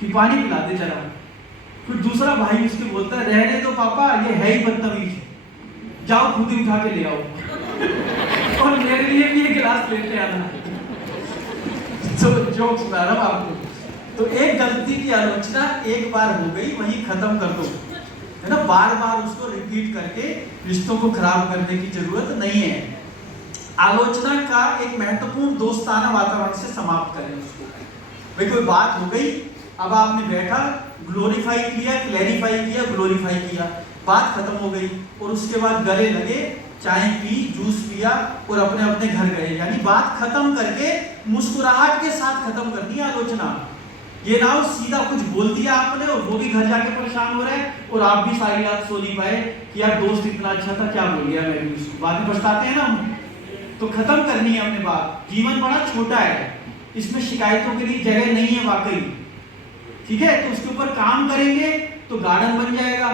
कि पानी पिला दे जरा। फिर दूसरा भाई उसके बोलता है, रहने दो पापा, ये है ही बदतमीज, जाओ खुद ही उठा के ले आओ और मेरे लिए भी एक गिलास लेते आना। तो जोक सुना रहा हूं आपको। तो एक गलती की आलोचना एक बार हो गई, वही खत्म कर दो, है ना। बार बार उसको रिपीट करके रिश्तों को खराब करने की जरूरत नहीं है। आलोचना का एक महत्वपूर्ण दोस्ताना वातावरण से समाप्त करें उसको। भाई कोई बात हो गई, अब आपने बैठा, ग्लोरीफाई किया, क्लैरिफाई किया, ग्लोरीफाई किया, बात खत्म हो गई, और उसके बाद गले लगे, चाय पी, जूस पिया और अपने अपने घर गए। यानी बात खत्म करके मुस्कुराहट के साथ खत्म करनी है आलोचना। ये ना हो सीधा कुछ बोल दिया आपने और वो भी घर जाके परेशान हो रहे हैं और आप भी सारी रात सो नहीं पाए कि यार दोस्त इतना अच्छा था, क्या बोल गया मैं भी उसको। बाद में पछताते हैं ना हम। तो खत्म करनी है हमने बात। जीवन बड़ा छोटा है, इसमें शिकायतों के लिए जगह नहीं है वाकई, ठीक है। तो उसके ऊपर काम करेंगे तो गार्डन बन जाएगा,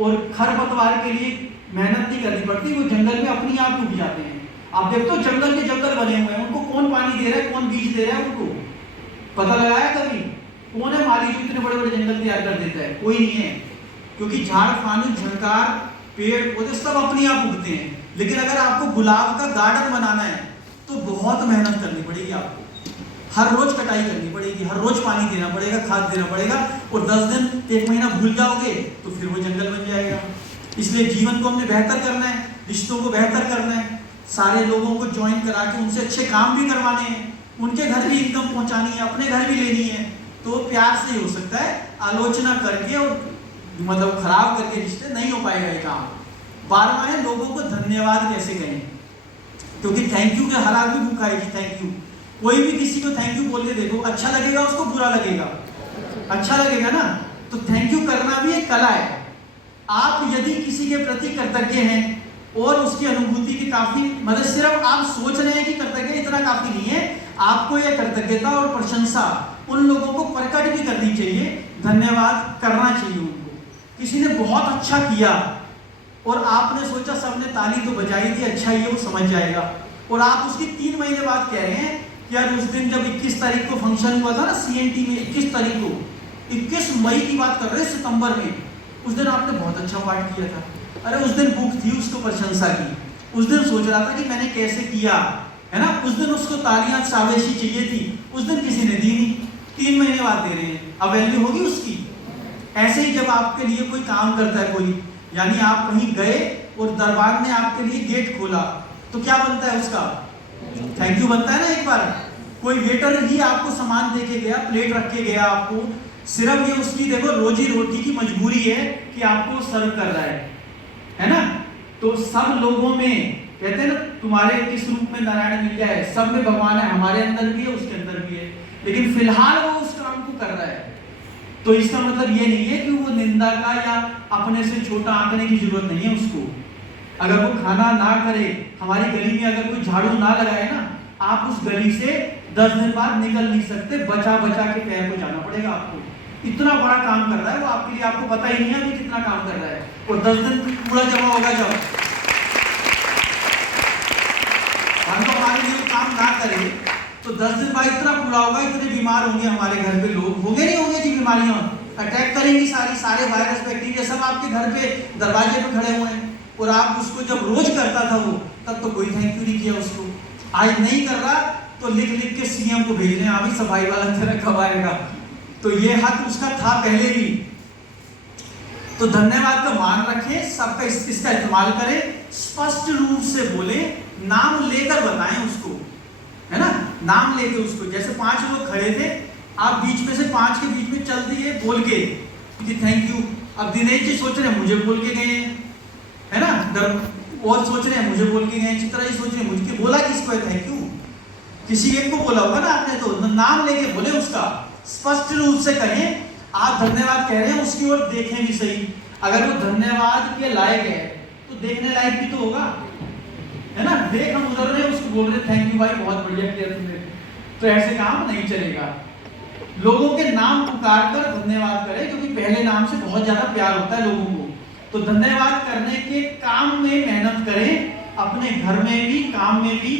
और खरपतवार के लिए मेहनत नहीं करनी पड़ती, वो जंगल में अपनी आप उग जाते हैं। आप देखते हो जंगल के जंगल बने हुए हैं, उनको कौन पानी दे रहा है, कौन बीज दे रहा है, उनको पता लगाया कभी? कौन है माली जो इतने बड़े बड़े जंगल तैयार कर देता है? कोई नहीं है, क्योंकि झाड़ फानी, झंकार, पेड़ पौधे सब अपने आप उगते हैं। लेकिन अगर आपको गुलाब का गार्डन बनाना है तो बहुत मेहनत करनी पड़ेगी आपको। हर रोज कटाई करनी पड़ेगी, हर रोज पानी देना पड़ेगा, खाद देना पड़ेगा, और 10 दिन 1 महीना भूल जाओगे तो फिर वो जंगल बन जाएगा। इसलिए जीवन को हमने बेहतर करना है, रिश्तों को बेहतर करना है, सारे लोगों को ज्वाइन करा के उनसे अच्छे काम भी करवाने हैं, उनके घर भी इनकम पहुंचानी है, अपने घर भी लेनी है। तो प्यार से ही हो सकता है, आलोचना करके और मतलब खराब करके रिश्ते नहीं हो पाएगा ये काम। 12वां है लोगों को धन्यवाद कैसे कहें, क्योंकि थैंक यू के हर आदमी भूखा है जी। थैंक यू, कोई भी किसी को थैंक यू बोल के देखो, अच्छा लगेगा उसको, बुरा लगेगा? अच्छा लगेगा ना। तो थैंक यू करना भी एक कला है। आप यदि किसी के प्रति कृतज्ञ हैं और उसकी अनुभूति की काफी, मतलब सिर्फ आप सोच रहे हैं कि कृतज्ञ इतना काफी नहीं है, आपको यह कृतज्ञता और प्रशंसा उन लोगों को प्रकट भी करनी चाहिए, धन्यवाद करना चाहिए उनको। किसी ने बहुत अच्छा किया और आपने सोचा सबने ताली तो बजाई थी, अच्छा ही है वो समझ जाएगा, और आप उसकी 3 महीने बाद कह रहे हैं कि यार उस दिन जब 21 तारीख को फंक्शन हुआ था ना CNT में, 21 तारीख को, 21 मई की बात कर रहे हैं, सितंबर में, उस दिन आपने बहुत अच्छा पाठ किया था। अरे उस दिन भूख थी, उसको प्रशंसा की, उस दिन सोच रहा था कि मैंने कैसे किया, है ना। उस दिन उसको तालियां शाबाशी चाहिए थी, उस दिन किसी ने दी नहीं, 3 महीने बाद दे रहे हैं, अब वैल्यू होगी उसकी। ऐसे ही जब आपके लिए कोई काम करता है कोई, यानी आप कहीं गए और दरबार ने आपके लिए गेट खोला तो क्या बनता है उसका? थैंक यू बनता है ना। एक बार कोई वेटर ही आपको सामान दे के गया, प्लेट रख के गया आपको, सिर्फ ये उसकी देखो रोजी रोटी की मजबूरी है कि आपको सर्व कर रहा है ना। तो सब लोगों में कहते हैं ना, तुम्हारे किस रूप में नारायण मिल जाए, सब में भगवान है, हमारे अंदर भी है, उसके अंदर भी है, लेकिन फिलहाल वो उस काम को कर रहा है। तो इसका मतलब ये नहीं है कि वो निंदा का या अपने से छोटा आंकने की जरूरत नहीं है उसको। अगर वो खाना ना करे, हमारी गली में अगर कोई झाड़ू ना लगाए ना, आप उस गली से 10 दिन बाद निकल नहीं सकते, बचा बचा के पैर को जाना पड़ेगा आपको। इतना बड़ा काम कर रहा है वो आपके लिए, आपको पता ही नहीं है कि कितना काम कर रहा है। और 10 दिन पूरा जमा होगा जब हम तो हमारे लिए काम ना करें, तो 10 दिन बाद इतना पूरा होगा, इतने बीमार होंगे हमारे घर पे लोग, होंगे नहीं होंगे जी, बीमारियां अटैक करेंगी, सारे वायरस बैक्टीरिया सब आपके घर पे दरवाजे पे खड़े हुए हैं। और आप उसको जब रोज करता था वो, तब तो कोई थैंक यू नहीं किया उसको। आज नहीं कर रहा तो लिख लिख के सीएम को भेज रहे हैं, अभी सफाई वाला तेरा कब आएगा। तो ये हक उसका था पहले भी। तो धन्यवाद का मान रखें, सबका इसका इस्तेमाल करें, स्पष्ट रूप से बोले, नाम लेकर बताएं उसको, है ना, नाम लेके उसको। जैसे 5 लोग खड़े थे, आप बीच में से 5 के बीच में चल दिए बोल के कि थैंक यू। अब दिनेश जी सोच रहे हैं मुझे बोल के गए, है ना, और सोच रहे हैं मुझे बोल के गए, चित्रा जी सोच रहे हैं मुझे बोला किसको है थैंक यू, किसी एक को बोला होगा ना आपने। तो नाम लेके बोले उसका, स्पष्ट रूप से कहें। आप धन्यवाद कह रहे हैं, उसकी ओर देखें भी सही। अगर वो धन्यवाद के लायक है तो देखने लायक भी तो होगा, है ना। देख हम उधर रहे उसको बोल रहे थैंक यू भाई बहुत बढ़िया किया तुमने, तो ऐसे काम नहीं चलेगा। लोगों के नाम पुकार कर धन्यवाद करें, क्योंकि पहले नाम से बहुत ज्यादा प्यार होता है लोगों को। तो धन्यवाद करने के काम में मेहनत करें, अपने घर में भी, काम में भी,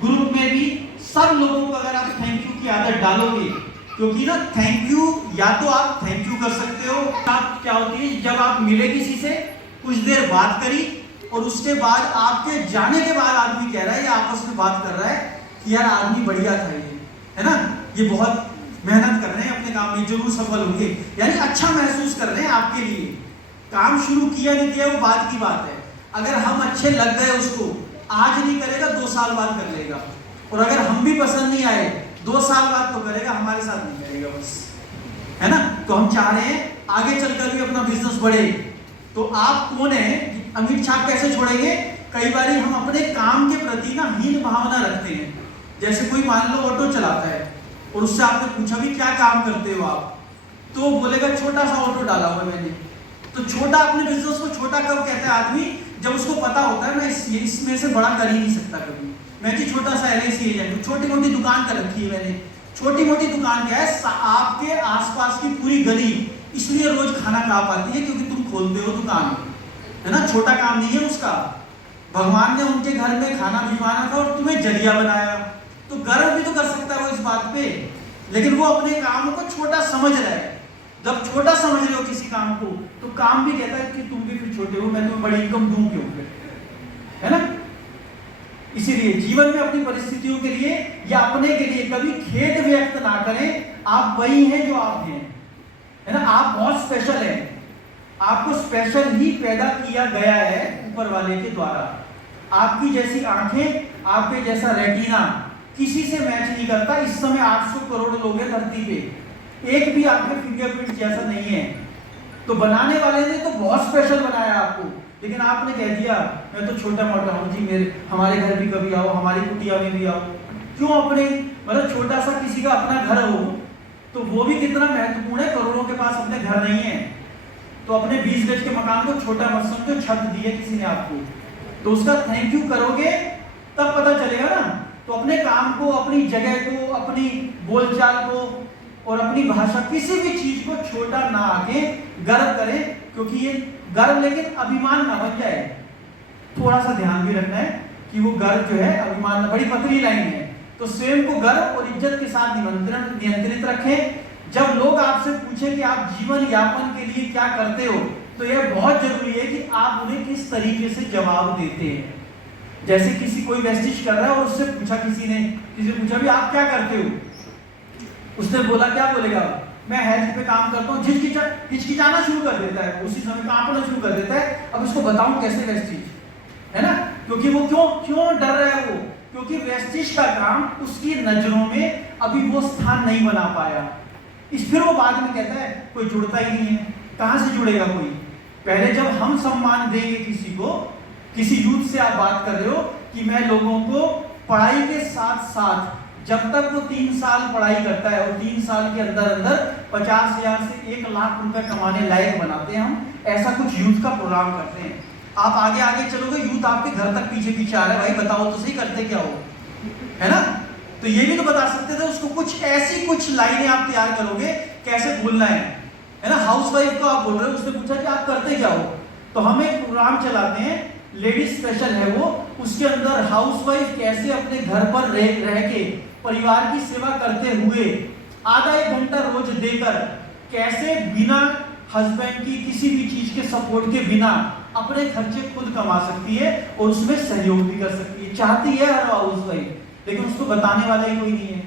ग्रुप में भी, सब लोगों को अगर आप थैंक यू की आदत डालोगे, क्योंकि ना थैंक यू या तो आप थैंक यू कर सकते हो, आप क्या होती है जब आप मिले किसी से, कुछ देर बात करी और उसके बाद आपके जाने के बाद आदमी कह रहा है या आपस में बात कर रहा है कि यार आदमी बढ़िया था ये, है ना, ये बहुत मेहनत कर रहे हैं अपने काम में, जरूर सफल होंगे, यानी अच्छा महसूस कर रहे हैं आपके लिए। काम शुरू किया नहीं किया वो बात की बात है। अगर हम अच्छे लग गए उसको, आज नहीं करेगा 2 साल बाद कर लेगा, और अगर हम भी पसंद नहीं आए 2 साल बाद तो करेगा, हमारे साथ नहीं करेगा बस, है ना। तो हम चाह रहे हैं आगे चलकर भी अपना बिजनेस बढ़े। तो आप कौन है, अमिट छाप कैसे छोड़ेंगे? कई बार हम अपने काम के प्रति ना हीन भावना रखते हैं। जैसे कोई मान लो ऑटो चलाता है और उससे आपने पूछा भी क्या काम करते हो आप, तो बोलेगा छोटा सा ऑटो डाला हुआ मैंने। तो छोटा, अपने बिजनेस को छोटा कब कहता है आदमी? जब उसको पता होता है मैं इसमें से बड़ा कर ही नहीं सकता कभी। मैं जी छोटा सा LIC एजेंट, छोटी मोटी दुकान कर रखी है मैंने। छोटी मोटी दुकान क्या है? आपके आसपास की पूरी गली इसलिए रोज खाना खा पाती है क्योंकि तुम खोलते हो दुकान, है ना। छोटा काम नहीं है उसका। भगवान ने उनके घर में खाना भिजवाना था और तुम्हें जरिया बनाया, तो गर्व भी तो कर सकता है वो इस बात पे। लेकिन वो अपने काम को छोटा समझ रहा है। जब छोटा समझ रहे हो किसी काम को, तो काम भी कहता है कि तुम भी फिर छोटे हो, मैं तुम्हें बड़ी इनकम दूं क्यों फिर, है ना। इसीलिए जीवन में अपनी परिस्थितियों के लिए या अपने के लिए कभी खेद व्यक्त ना करें। आप वही हैं जो आप हैं, है ना। आप बहुत स्पेशल हैं, आपको स्पेशल ही पैदा किया गया है ऊपर वाले के द्वारा। आपकी जैसी आंखें, आपके जैसा रेटिना किसी से मैच नहीं करता। इस समय 800 करोड़ लोग हैं धरती पे, एक भी आपके फिंगरप्रिंट जैसा नहीं है। तो बनाने वाले ने तो बहुत स्पेशल बनाया आपको, लेकिन आपने कह दिया मैं तो छोटा मोटा हूँ जी, मेरे हमारे घर भी कभी आओ, हमारी कुटिया में भी आओ। क्यों? अपने मतलब छोटा सा किसी का अपना घर हो तो वो भी कितना महत्वपूर्ण है। करोड़ों के पास अपने घर नहीं है, तो अपने 20 गज के मकान को छोटा मत समझो, छत दी है किसी ने आपको, तो उसका थैंक यू करोगे तब पता चलेगा ना। तो अपने काम को, अपनी जगह को, अपनी बोलचाल को और अपनी भाषा, किसी भी चीज को छोटा ना आके गर्व करें, क्योंकि ये गर्व लेकिन अभिमान ना बन जाए। थोड़ा सा ध्यान भी रखना है कि वो गर्व जो है अभिमान, बड़ी पतली लाइन है। तो स्वयं को गर्व और इज्जत के साथ नियंत्रित रखें। जब लोग आपसे पूछें कि आप जीवन यापन के लिए क्या करते हो, तो यह बहुत जरूरी है कि आप उन्हें किस तरीके से जवाब देते हैं। जैसे किसी कोई वेस्टिज कर रहा है और उससे पूछा किसी ने पूछा भी आप क्या करते हो, उसने बोला क्या बोलेगा? मैं हेल्थ पे काम करता हूँ। हिचकिचाना शुरू कर देता है, उसी समय कांपना शुरू कर देता है। अब इसको बताऊं कैसे वेस्टिज, है ना। क्योंकि वो क्यों डर रहा है वो, क्योंकि वेस्टिज का काम उसकी नजरों में अभी वो स्थान नहीं बना पाया। फिर वो बाद में कहता है कोई जुड़ता ही नहीं है, कहां से जुड़ेगा कोई। पहले जब हम सम्मान देंगे किसी को, किसी यूथ से आप बात कर रहे हो कि मैं लोगों को पढ़ाई के साथ साथ, जब तक वो 3 साल पढ़ाई करता है और 3 साल के अंदर अंदर 50,000 से 1 लाख रुपए कमाने लायक बनाते हैं, हम ऐसा कुछ यूथ का प्रोग्राम करते हैं। आप आगे आगे चलोगे, यूथ आपके घर तक पीछे पीछे आ रहा है, भाई बताओ तो सही करते क्या हो, है ना। तो ये भी तो बता सकते थे उसको, कुछ ऐसी कुछ लाइनें आप तैयार करोगे कैसे बोलना है ना। हाउसवाइफ को आप बोल रहे हो, उसने पूछा कि आप करते क्या हो, तो हम एक प्रोग्राम चलाते हैं, लेडीज स्पेशल है वो, उसके अंदर हाउसवाइफ कैसे अपने घर पर रह के परिवार की सेवा करते हुए आधा 1 घंटा रोज देकर कैसे बिना हस्बैंड की किसी भी चीज के सपोर्ट के बिना अपने खर्चे खुद कमा सकती है और उसमें सहयोग भी कर सकती है। चाहती है हर हाउसवाइफ, लेकिन उसको बताने वाला ही कोई नहीं है।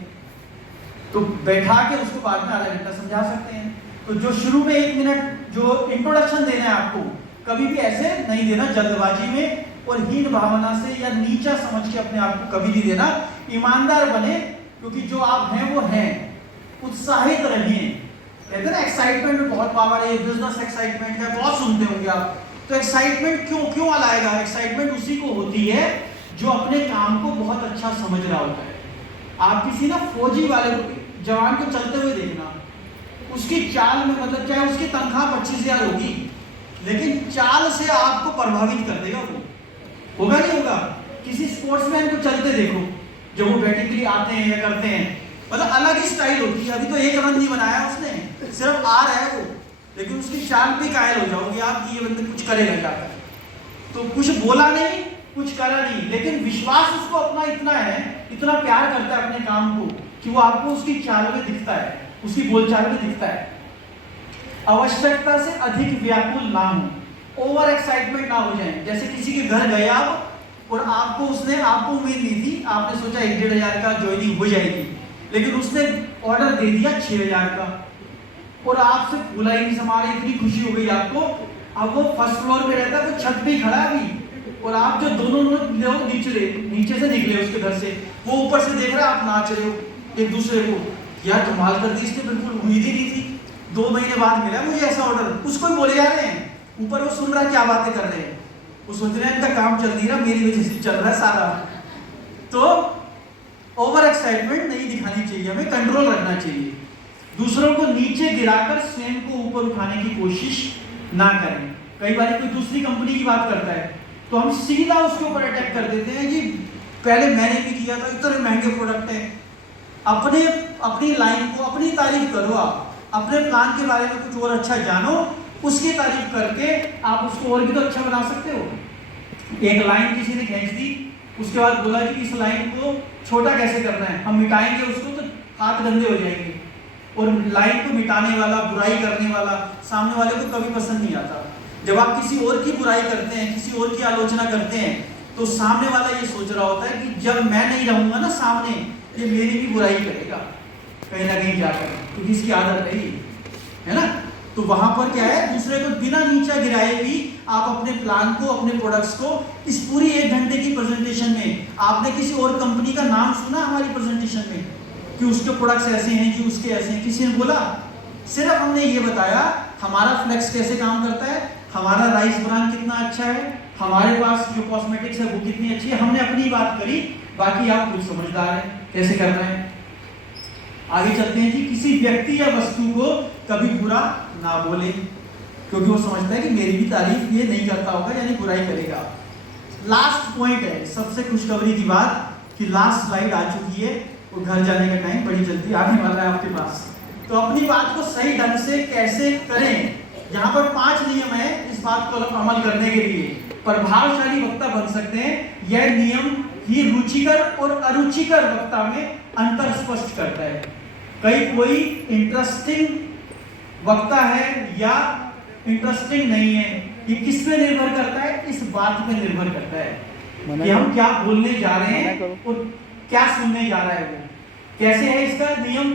तो बैठा के उसको बाद में आधा घंटा समझा सकते हैं। तो जो शुरू में 1 मिनट जो इंट्रोडक्शन देना है आपको, कभी भी ऐसे नहीं देना जल्दबाजी में और हीन भावना से या नीचा समझ के अपने आप को कभी नहीं देना। ईमानदार बने, क्योंकि जो आप हैं वो हैं। उत्साहित रहिए, कहते हैं ना एक्साइटमेंट में बहुत पावर है, बिजनेस एक्साइटमेंट है, बहुत सुनते होंगे आप। तो एक्साइटमेंट क्यों लाएगा? एक्साइटमेंट उसी को होती है जो अपने काम को बहुत अच्छा समझ रहा होता है। आप किसी ना फौजी वाले जवान को चलते हुए देखना, उसकी चाल में मतलब चाहे उसकी तनख्वाह 25,000 होगी, लेकिन चाल से आपको प्रभावित कर देगा वो, होगा नहीं होगा। किसी स्पोर्ट्समैन को चलते देखो, जब वो बैटिंग के लिए आते हैं या करते हैं, मतलब अलग ही स्टाइल होती है। अभी तो 1 रन नहीं बनाया उसने, सिर्फ आ रहा है वो, लेकिन उसकी चाल पे कायल हो जाओगे आप कि ये बंदे कुछ करेगा जाकर। तो कुछ बोला नहीं, कुछ करा नहीं, लेकिन विश्वास उसको अपना इतना है, इतना प्यार करता है अपने काम को कि वो आपको उसकी चाल में दिखता है, उसकी बोलचाल में दिखता है। आवश्यकता से अधिक व्याकुल ना हो, ओवर एक्साइटमेंट ना हो जाए। जैसे किसी के घर गए आप और आपको उम्मीद नहीं थी, आपने सोचा 1-1.5 हजार का ज्वाइनिंग हो जाएगी, लेकिन उसने ऑर्डर दे दिया 6,000 का और आपसे भूला ही नहीं समारे, इतनी खुशी हो गई आपको। अब वो फर्स्ट फ्लोर पे रहता है, वो छत पे खड़ा अभी, और आप जो दोनों लोग नीचे से निकले उसके घर से, वो ऊपर से देख रहा है आप नाच रहे हो एक दूसरे को। यार कमाल कर दी इसने, बिल्कुल उम्मीद ही नहीं थी, 2 महीने बाद मिला मुझे ऐसा ऑर्डर। उसको ही बोले जा रहे हैं, ऊपर वो सुन रहा है क्या बातें कर रहे हैं, वो सोच रहे हैं इनका काम चल नहीं रहा, मेरी वजह से चल रहा है सारा। तो ओवर एक्साइटमेंट नहीं दिखानी चाहिए, हमें कंट्रोल रखना चाहिए। दूसरों को नीचे गिराकर स्वयं को ऊपर उठाने की कोशिश ना करें। कई बार कोई दूसरी कंपनी की बात करता है तो हम सीधा उसके ऊपर अटैक कर देते हैं कि पहले मैंने भी किया था, इतने महंगे प्रोडक्ट है। अपनी लाइन को अपनी तारीफ करो, आप अपने प्लान के बारे में कुछ और अच्छा जानो, उसकी तारीफ करके आप उसको और भी तो अच्छा बना सकते हो। एक लाइन किसी ने खींच दी, उसके बाद बोला कि इस लाइन को छोटा कैसे करना है, हम मिटाएंगे उसको तो हाथ गंदे हो जाएंगे। और लाइन को मिटाने वाला, बुराई करने वाला सामने वाले को कभी पसंद नहीं आता। जब आप किसी और की बुराई करते हैं, किसी और की आलोचना करते हैं, तो सामने वाला ये सोच रहा होता है कि जब मैं नहीं रहूंगा ना सामने, ये मेरी भी बुराई करेगा कहीं ना कहीं जाकर, क्योंकि इसकी आदत है ना। तो वहां पर क्या है, दूसरे को बिना नीचा गिराए भी आप अपने प्लान को, अपने प्रोडक्ट्स को, इस पूरी 1 घंटे की प्रेजेंटेशन में आपने किसी और कंपनी का नाम सुना हमारी प्रेजेंटेशन में कि उसके प्रोडक्ट्स ऐसे हैं कि उसके ऐसे हैं? किसी ने बोला? सिर्फ हमने ये बताया हमारा फ्लेक्स कैसे काम करता है, हमारा राइस ब्रांड कितना अच्छा है, हमारे पास जो कॉस्मेटिक्स है वो कितनी अच्छी है। हमने अपनी बात करी, बाकी आप खुद समझदार हैं कैसे कर रहे हैं। आगे चलते हैं जी। किसी व्यक्ति या वस्तु को कभी बुरा ना बोले, क्योंकि वो समझता है कि मेरी भी तारीफ ये नहीं करता होगा, यानी बुराई करेगा। लास्ट पॉइंट है, सबसे खुशखबरी की बात कि लास्ट स्लाइड आ चुकी है और घर जाने का टाइम बड़ी जल्दी आने वाला है आपके पास। तो अपनी बात को सही ढंग से कैसे करें, यहाँ पर 5 नियम है इस बात को अमल करने के लिए प्रभावशाली वक्ता बन सकते हैं। यह नियम ही रुचिकर और अरुचिकर वक्ता में अंतर स्पष्ट करता है। कोई इंटरेस्टिंग वक्ता है या इंटरेस्टिंग नहीं है, ये किस पे निर्भर करता है? इस बात पे निर्भर करता है कि हम क्या बोलने जा रहे हैं और क्या सुनने जा रहा है वो। कैसे है इसका नियम?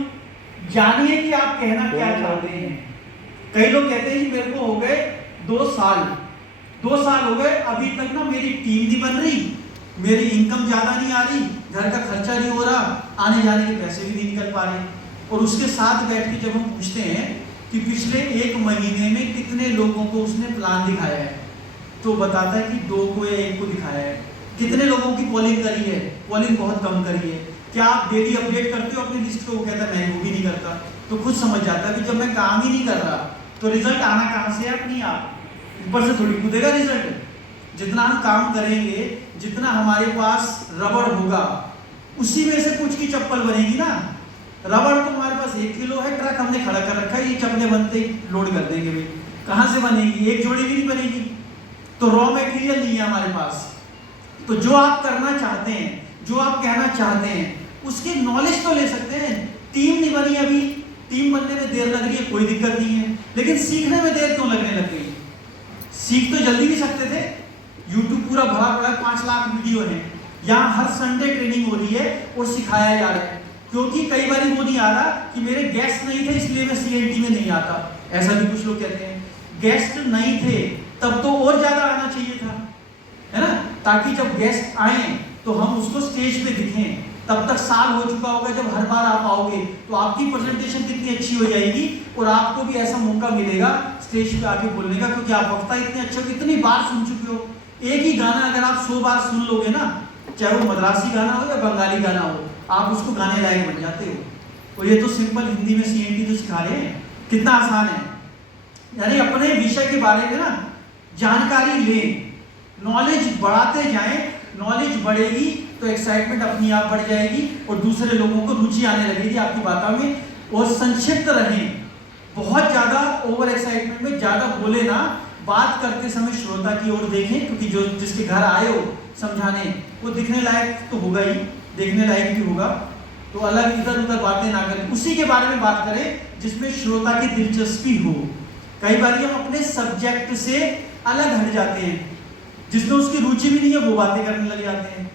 जानिए कि आप कहना क्या चाहते हैं। कई लोग कहते हैं कि मेरे को हो गए 2 साल 2 साल हो गए, अभी तक ना मेरी टीम नहीं बन रही, मेरी इनकम ज्यादा नहीं आ रही, घर का खर्चा नहीं हो रहा, आने जाने के पैसे भी नहीं निकल पा रहे। और उसके साथ बैठ के जब हम पूछते हैं कि पिछले 1 महीने में कितने लोगों को उसने प्लान दिखाया है, तो बताता है कि 2 को या 1 को दिखाया है। कितने लोगों की कॉलिंग करी है? कॉलिंग बहुत कम करी है। क्या आप डेली अपडेट करते हो अपनी लिस्ट को? वो कहता है मैं वो भी नहीं करता। तो खुद समझ जाता है कि जब मैं काम ही नहीं कर रहा तो रिजल्ट आना कहाँ से? अपनी आप ऊपर से थोड़ी कूदेगा रिजल्ट। जितना हम काम करेंगे, जितना हमारे पास रबड़ होगा, उसी में से कुछ की चप्पल बनेगी ना। रबड़ तो हमारे पास 1 किलो है, ट्रक हमने खड़ा कर रखा है, ये चप्पलें बनते लोड कर देंगे भाई, कहाँ से बनेगी? 1 जोड़ी भी नहीं बनेगी। तो रॉ मटेरियल नहीं है हमारे पास। तो जो आप करना चाहते हैं, जो आप कहना चाहते हैं, उसकी नॉलेज तो ले सकते हैं। टीम नहीं बनी अभी, टीम बनने में देर लग रही है, कोई दिक्कत नहीं है, लेकिन सीखने में देर क्यों लगने लग गई? सीख तो जल्दी भी सकते थे। YouTube पूरा भरा पड़ा है, 5 लाख वीडियो है, यहाँ हर संडे ट्रेनिंग हो रही है और सिखाया जा रहा है। क्योंकि कई बार वो नहीं आ रहा कि मेरे गेस्ट नहीं थे इसलिए मैं CNT में नहीं आता, ऐसा भी कुछ लोग कहते हैं। गेस्ट नहीं थे तब तो और ज्यादा आना चाहिए था, है ना, ताकि जब गेस्ट आए तो हम उसको स्टेज पे दिखें। तब तक साल हो चुका होगा, जब हर बार आप आओगे तो आपकी प्रेजेंटेशन कितनी अच्छी हो जाएगी और आपको भी ऐसा मौका मिलेगा स्टेज पे आके बोलने का, क्योंकि आप वक्ता इतने अच्छे हो, इतनी बार सुन चुके हो। एक ही गाना अगर आप 100 बार सुन लोगे ना, चाहे वो मद्रासी गाना हो या बंगाली गाना हो, आप उसको गाने लायक बन जाते हो। और ये तो सिंपल हिंदी में CNT तो सिखा रहे हैं, कितना आसान है। यानी अपने विषय के बारे में ना जानकारी लें, नॉलेज बढ़ाते जाएं, नॉलेज बढ़ेगी तो एक्साइटमेंट अपनी आप बढ़ जाएगी और दूसरे लोगों को रुचि आने लगेगी आपकी बातों में। और संक्षिप्त रहें, बहुत ज्यादा ओवर एक्साइटमेंट में ज्यादा बोले ना, बात करते समय श्रोता की ओर देखें, क्योंकि जो जिसके घर आए हो समझाने, वो दिखने लायक तो होगा ही, देखने लायक भी होगा। तो अलग इधर उधर बातें ना करें, उसी के बारे में बात करें जिसमें श्रोता की दिलचस्पी हो। कई बार हम अपने सब्जेक्ट से अलग हट जाते हैं, जिसमें उसकी रुचि भी नहीं है, वो बातें करने लग जाते हैं।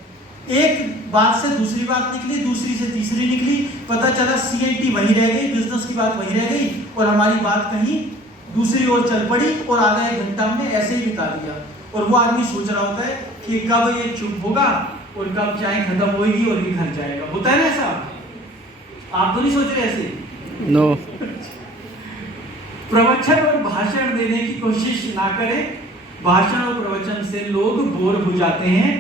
एक बात से दूसरी बात निकली, दूसरी से तीसरी निकली, पता चला CNT वहीं रह गई, बिजनेस की बात वहीं रह गई और हमारी बात कहीं दूसरी ओर चल पड़ी और आधा 1 घंटा हमने ऐसे ही बिता दिया। और वो आदमी सोच रहा होता है कि कब ये चुप होगा और कब चाय खत्म होगी और ये घर जाएगा। होता है ना ऐसा? आप तो नहीं सोच रहे ऐसे? नो। प्रवचन और भाषण देने की कोशिश ना करें। भाषण और प्रवचन से लोग बोर हो जाते हैं।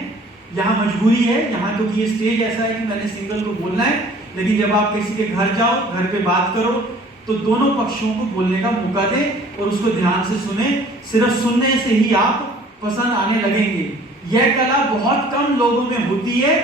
यहाँ मजबूरी है, यहाँ क्योंकि ये स्टेज ऐसा है कि मैंने सिंगल को बोलना है, लेकिन जब आप किसी के घर जाओ, घर पे बात करो, तो दोनों पक्षों को बोलने का मौका दें और उसको ध्यान से सुने। सिर्फ सुनने से ही आप पसंद आने लगेंगे। यह कला बहुत कम लोगों में होती है,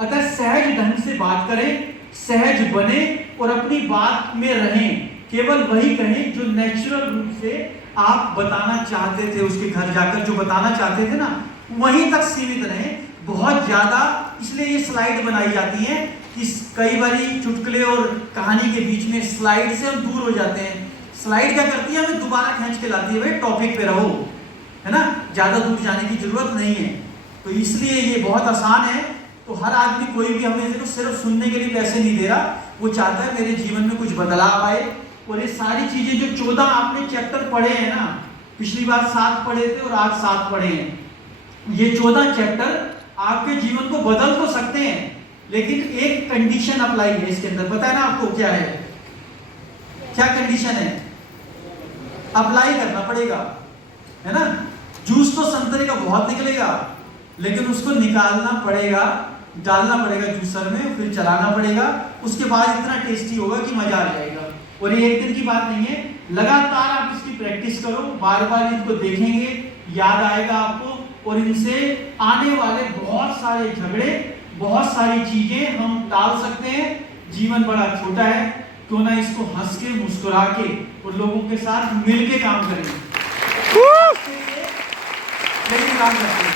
अतः सहज ढंग से बात करें, सहज बने और अपनी बात में रहें। केवल वही कहें जो नेचुरल रूप से आप बताना चाहते थे, उसके घर जाकर जो बताना चाहते थे ना, वहीं तक सीमित रहें। बहुत ज्यादा इसलिए ये स्लाइड बनाई जाती है कि कई बारी चुटकुले और कहानी के बीच में स्लाइड से हम दूर हो जाते हैं। स्लाइड क्या करती है, हमें दोबारा खींच के लाती है, भाई टॉपिक पे रहो, है ना, ज्यादा दूर जाने की जरूरत नहीं है। तो इसलिए ये बहुत आसान है। तो हर आदमी, कोई भी हमें देखो सिर्फ सुनने के लिए पैसे नहीं दे रहा, वो चाहता है मेरे जीवन में कुछ बदलाव आए। और ये सारी चीजें जो 14 आपने चैप्टर पढ़े हैं ना, पिछली बार 7 पढ़े थे और आज 7 पढ़े हैं, ये 14 चैप्टर आपके जीवन को बदल तो सकते हैं, लेकिन एक कंडीशन अप्लाई है इसके अंदर। पता है ना आपको क्या है? क्या कंडीशन है? अप्लाई करना पड़ेगा, है ना। जूस तो संतरे का बहुत निकलेगा, लेकिन उसको निकालना पड़ेगा, डालना पड़ेगा जूसर में, फिर चलाना पड़ेगा, उसके बाद इतना टेस्टी होगा कि मजा आ जाएगा। और ये एक दिन की बात नहीं है, लगातार आप इसकी प्रैक्टिस करो, बार बार इनको देखेंगे, याद आएगा आपको, और इनसे आने वाले बहुत सारे झगड़े, बहुत सारी चीजें हम टाल सकते हैं। जीवन बड़ा छोटा है, क्यों ना इसको हंस के, मुस्कुरा के और लोगों के साथ मिलके काम करें। लेकिन काम करते हैं।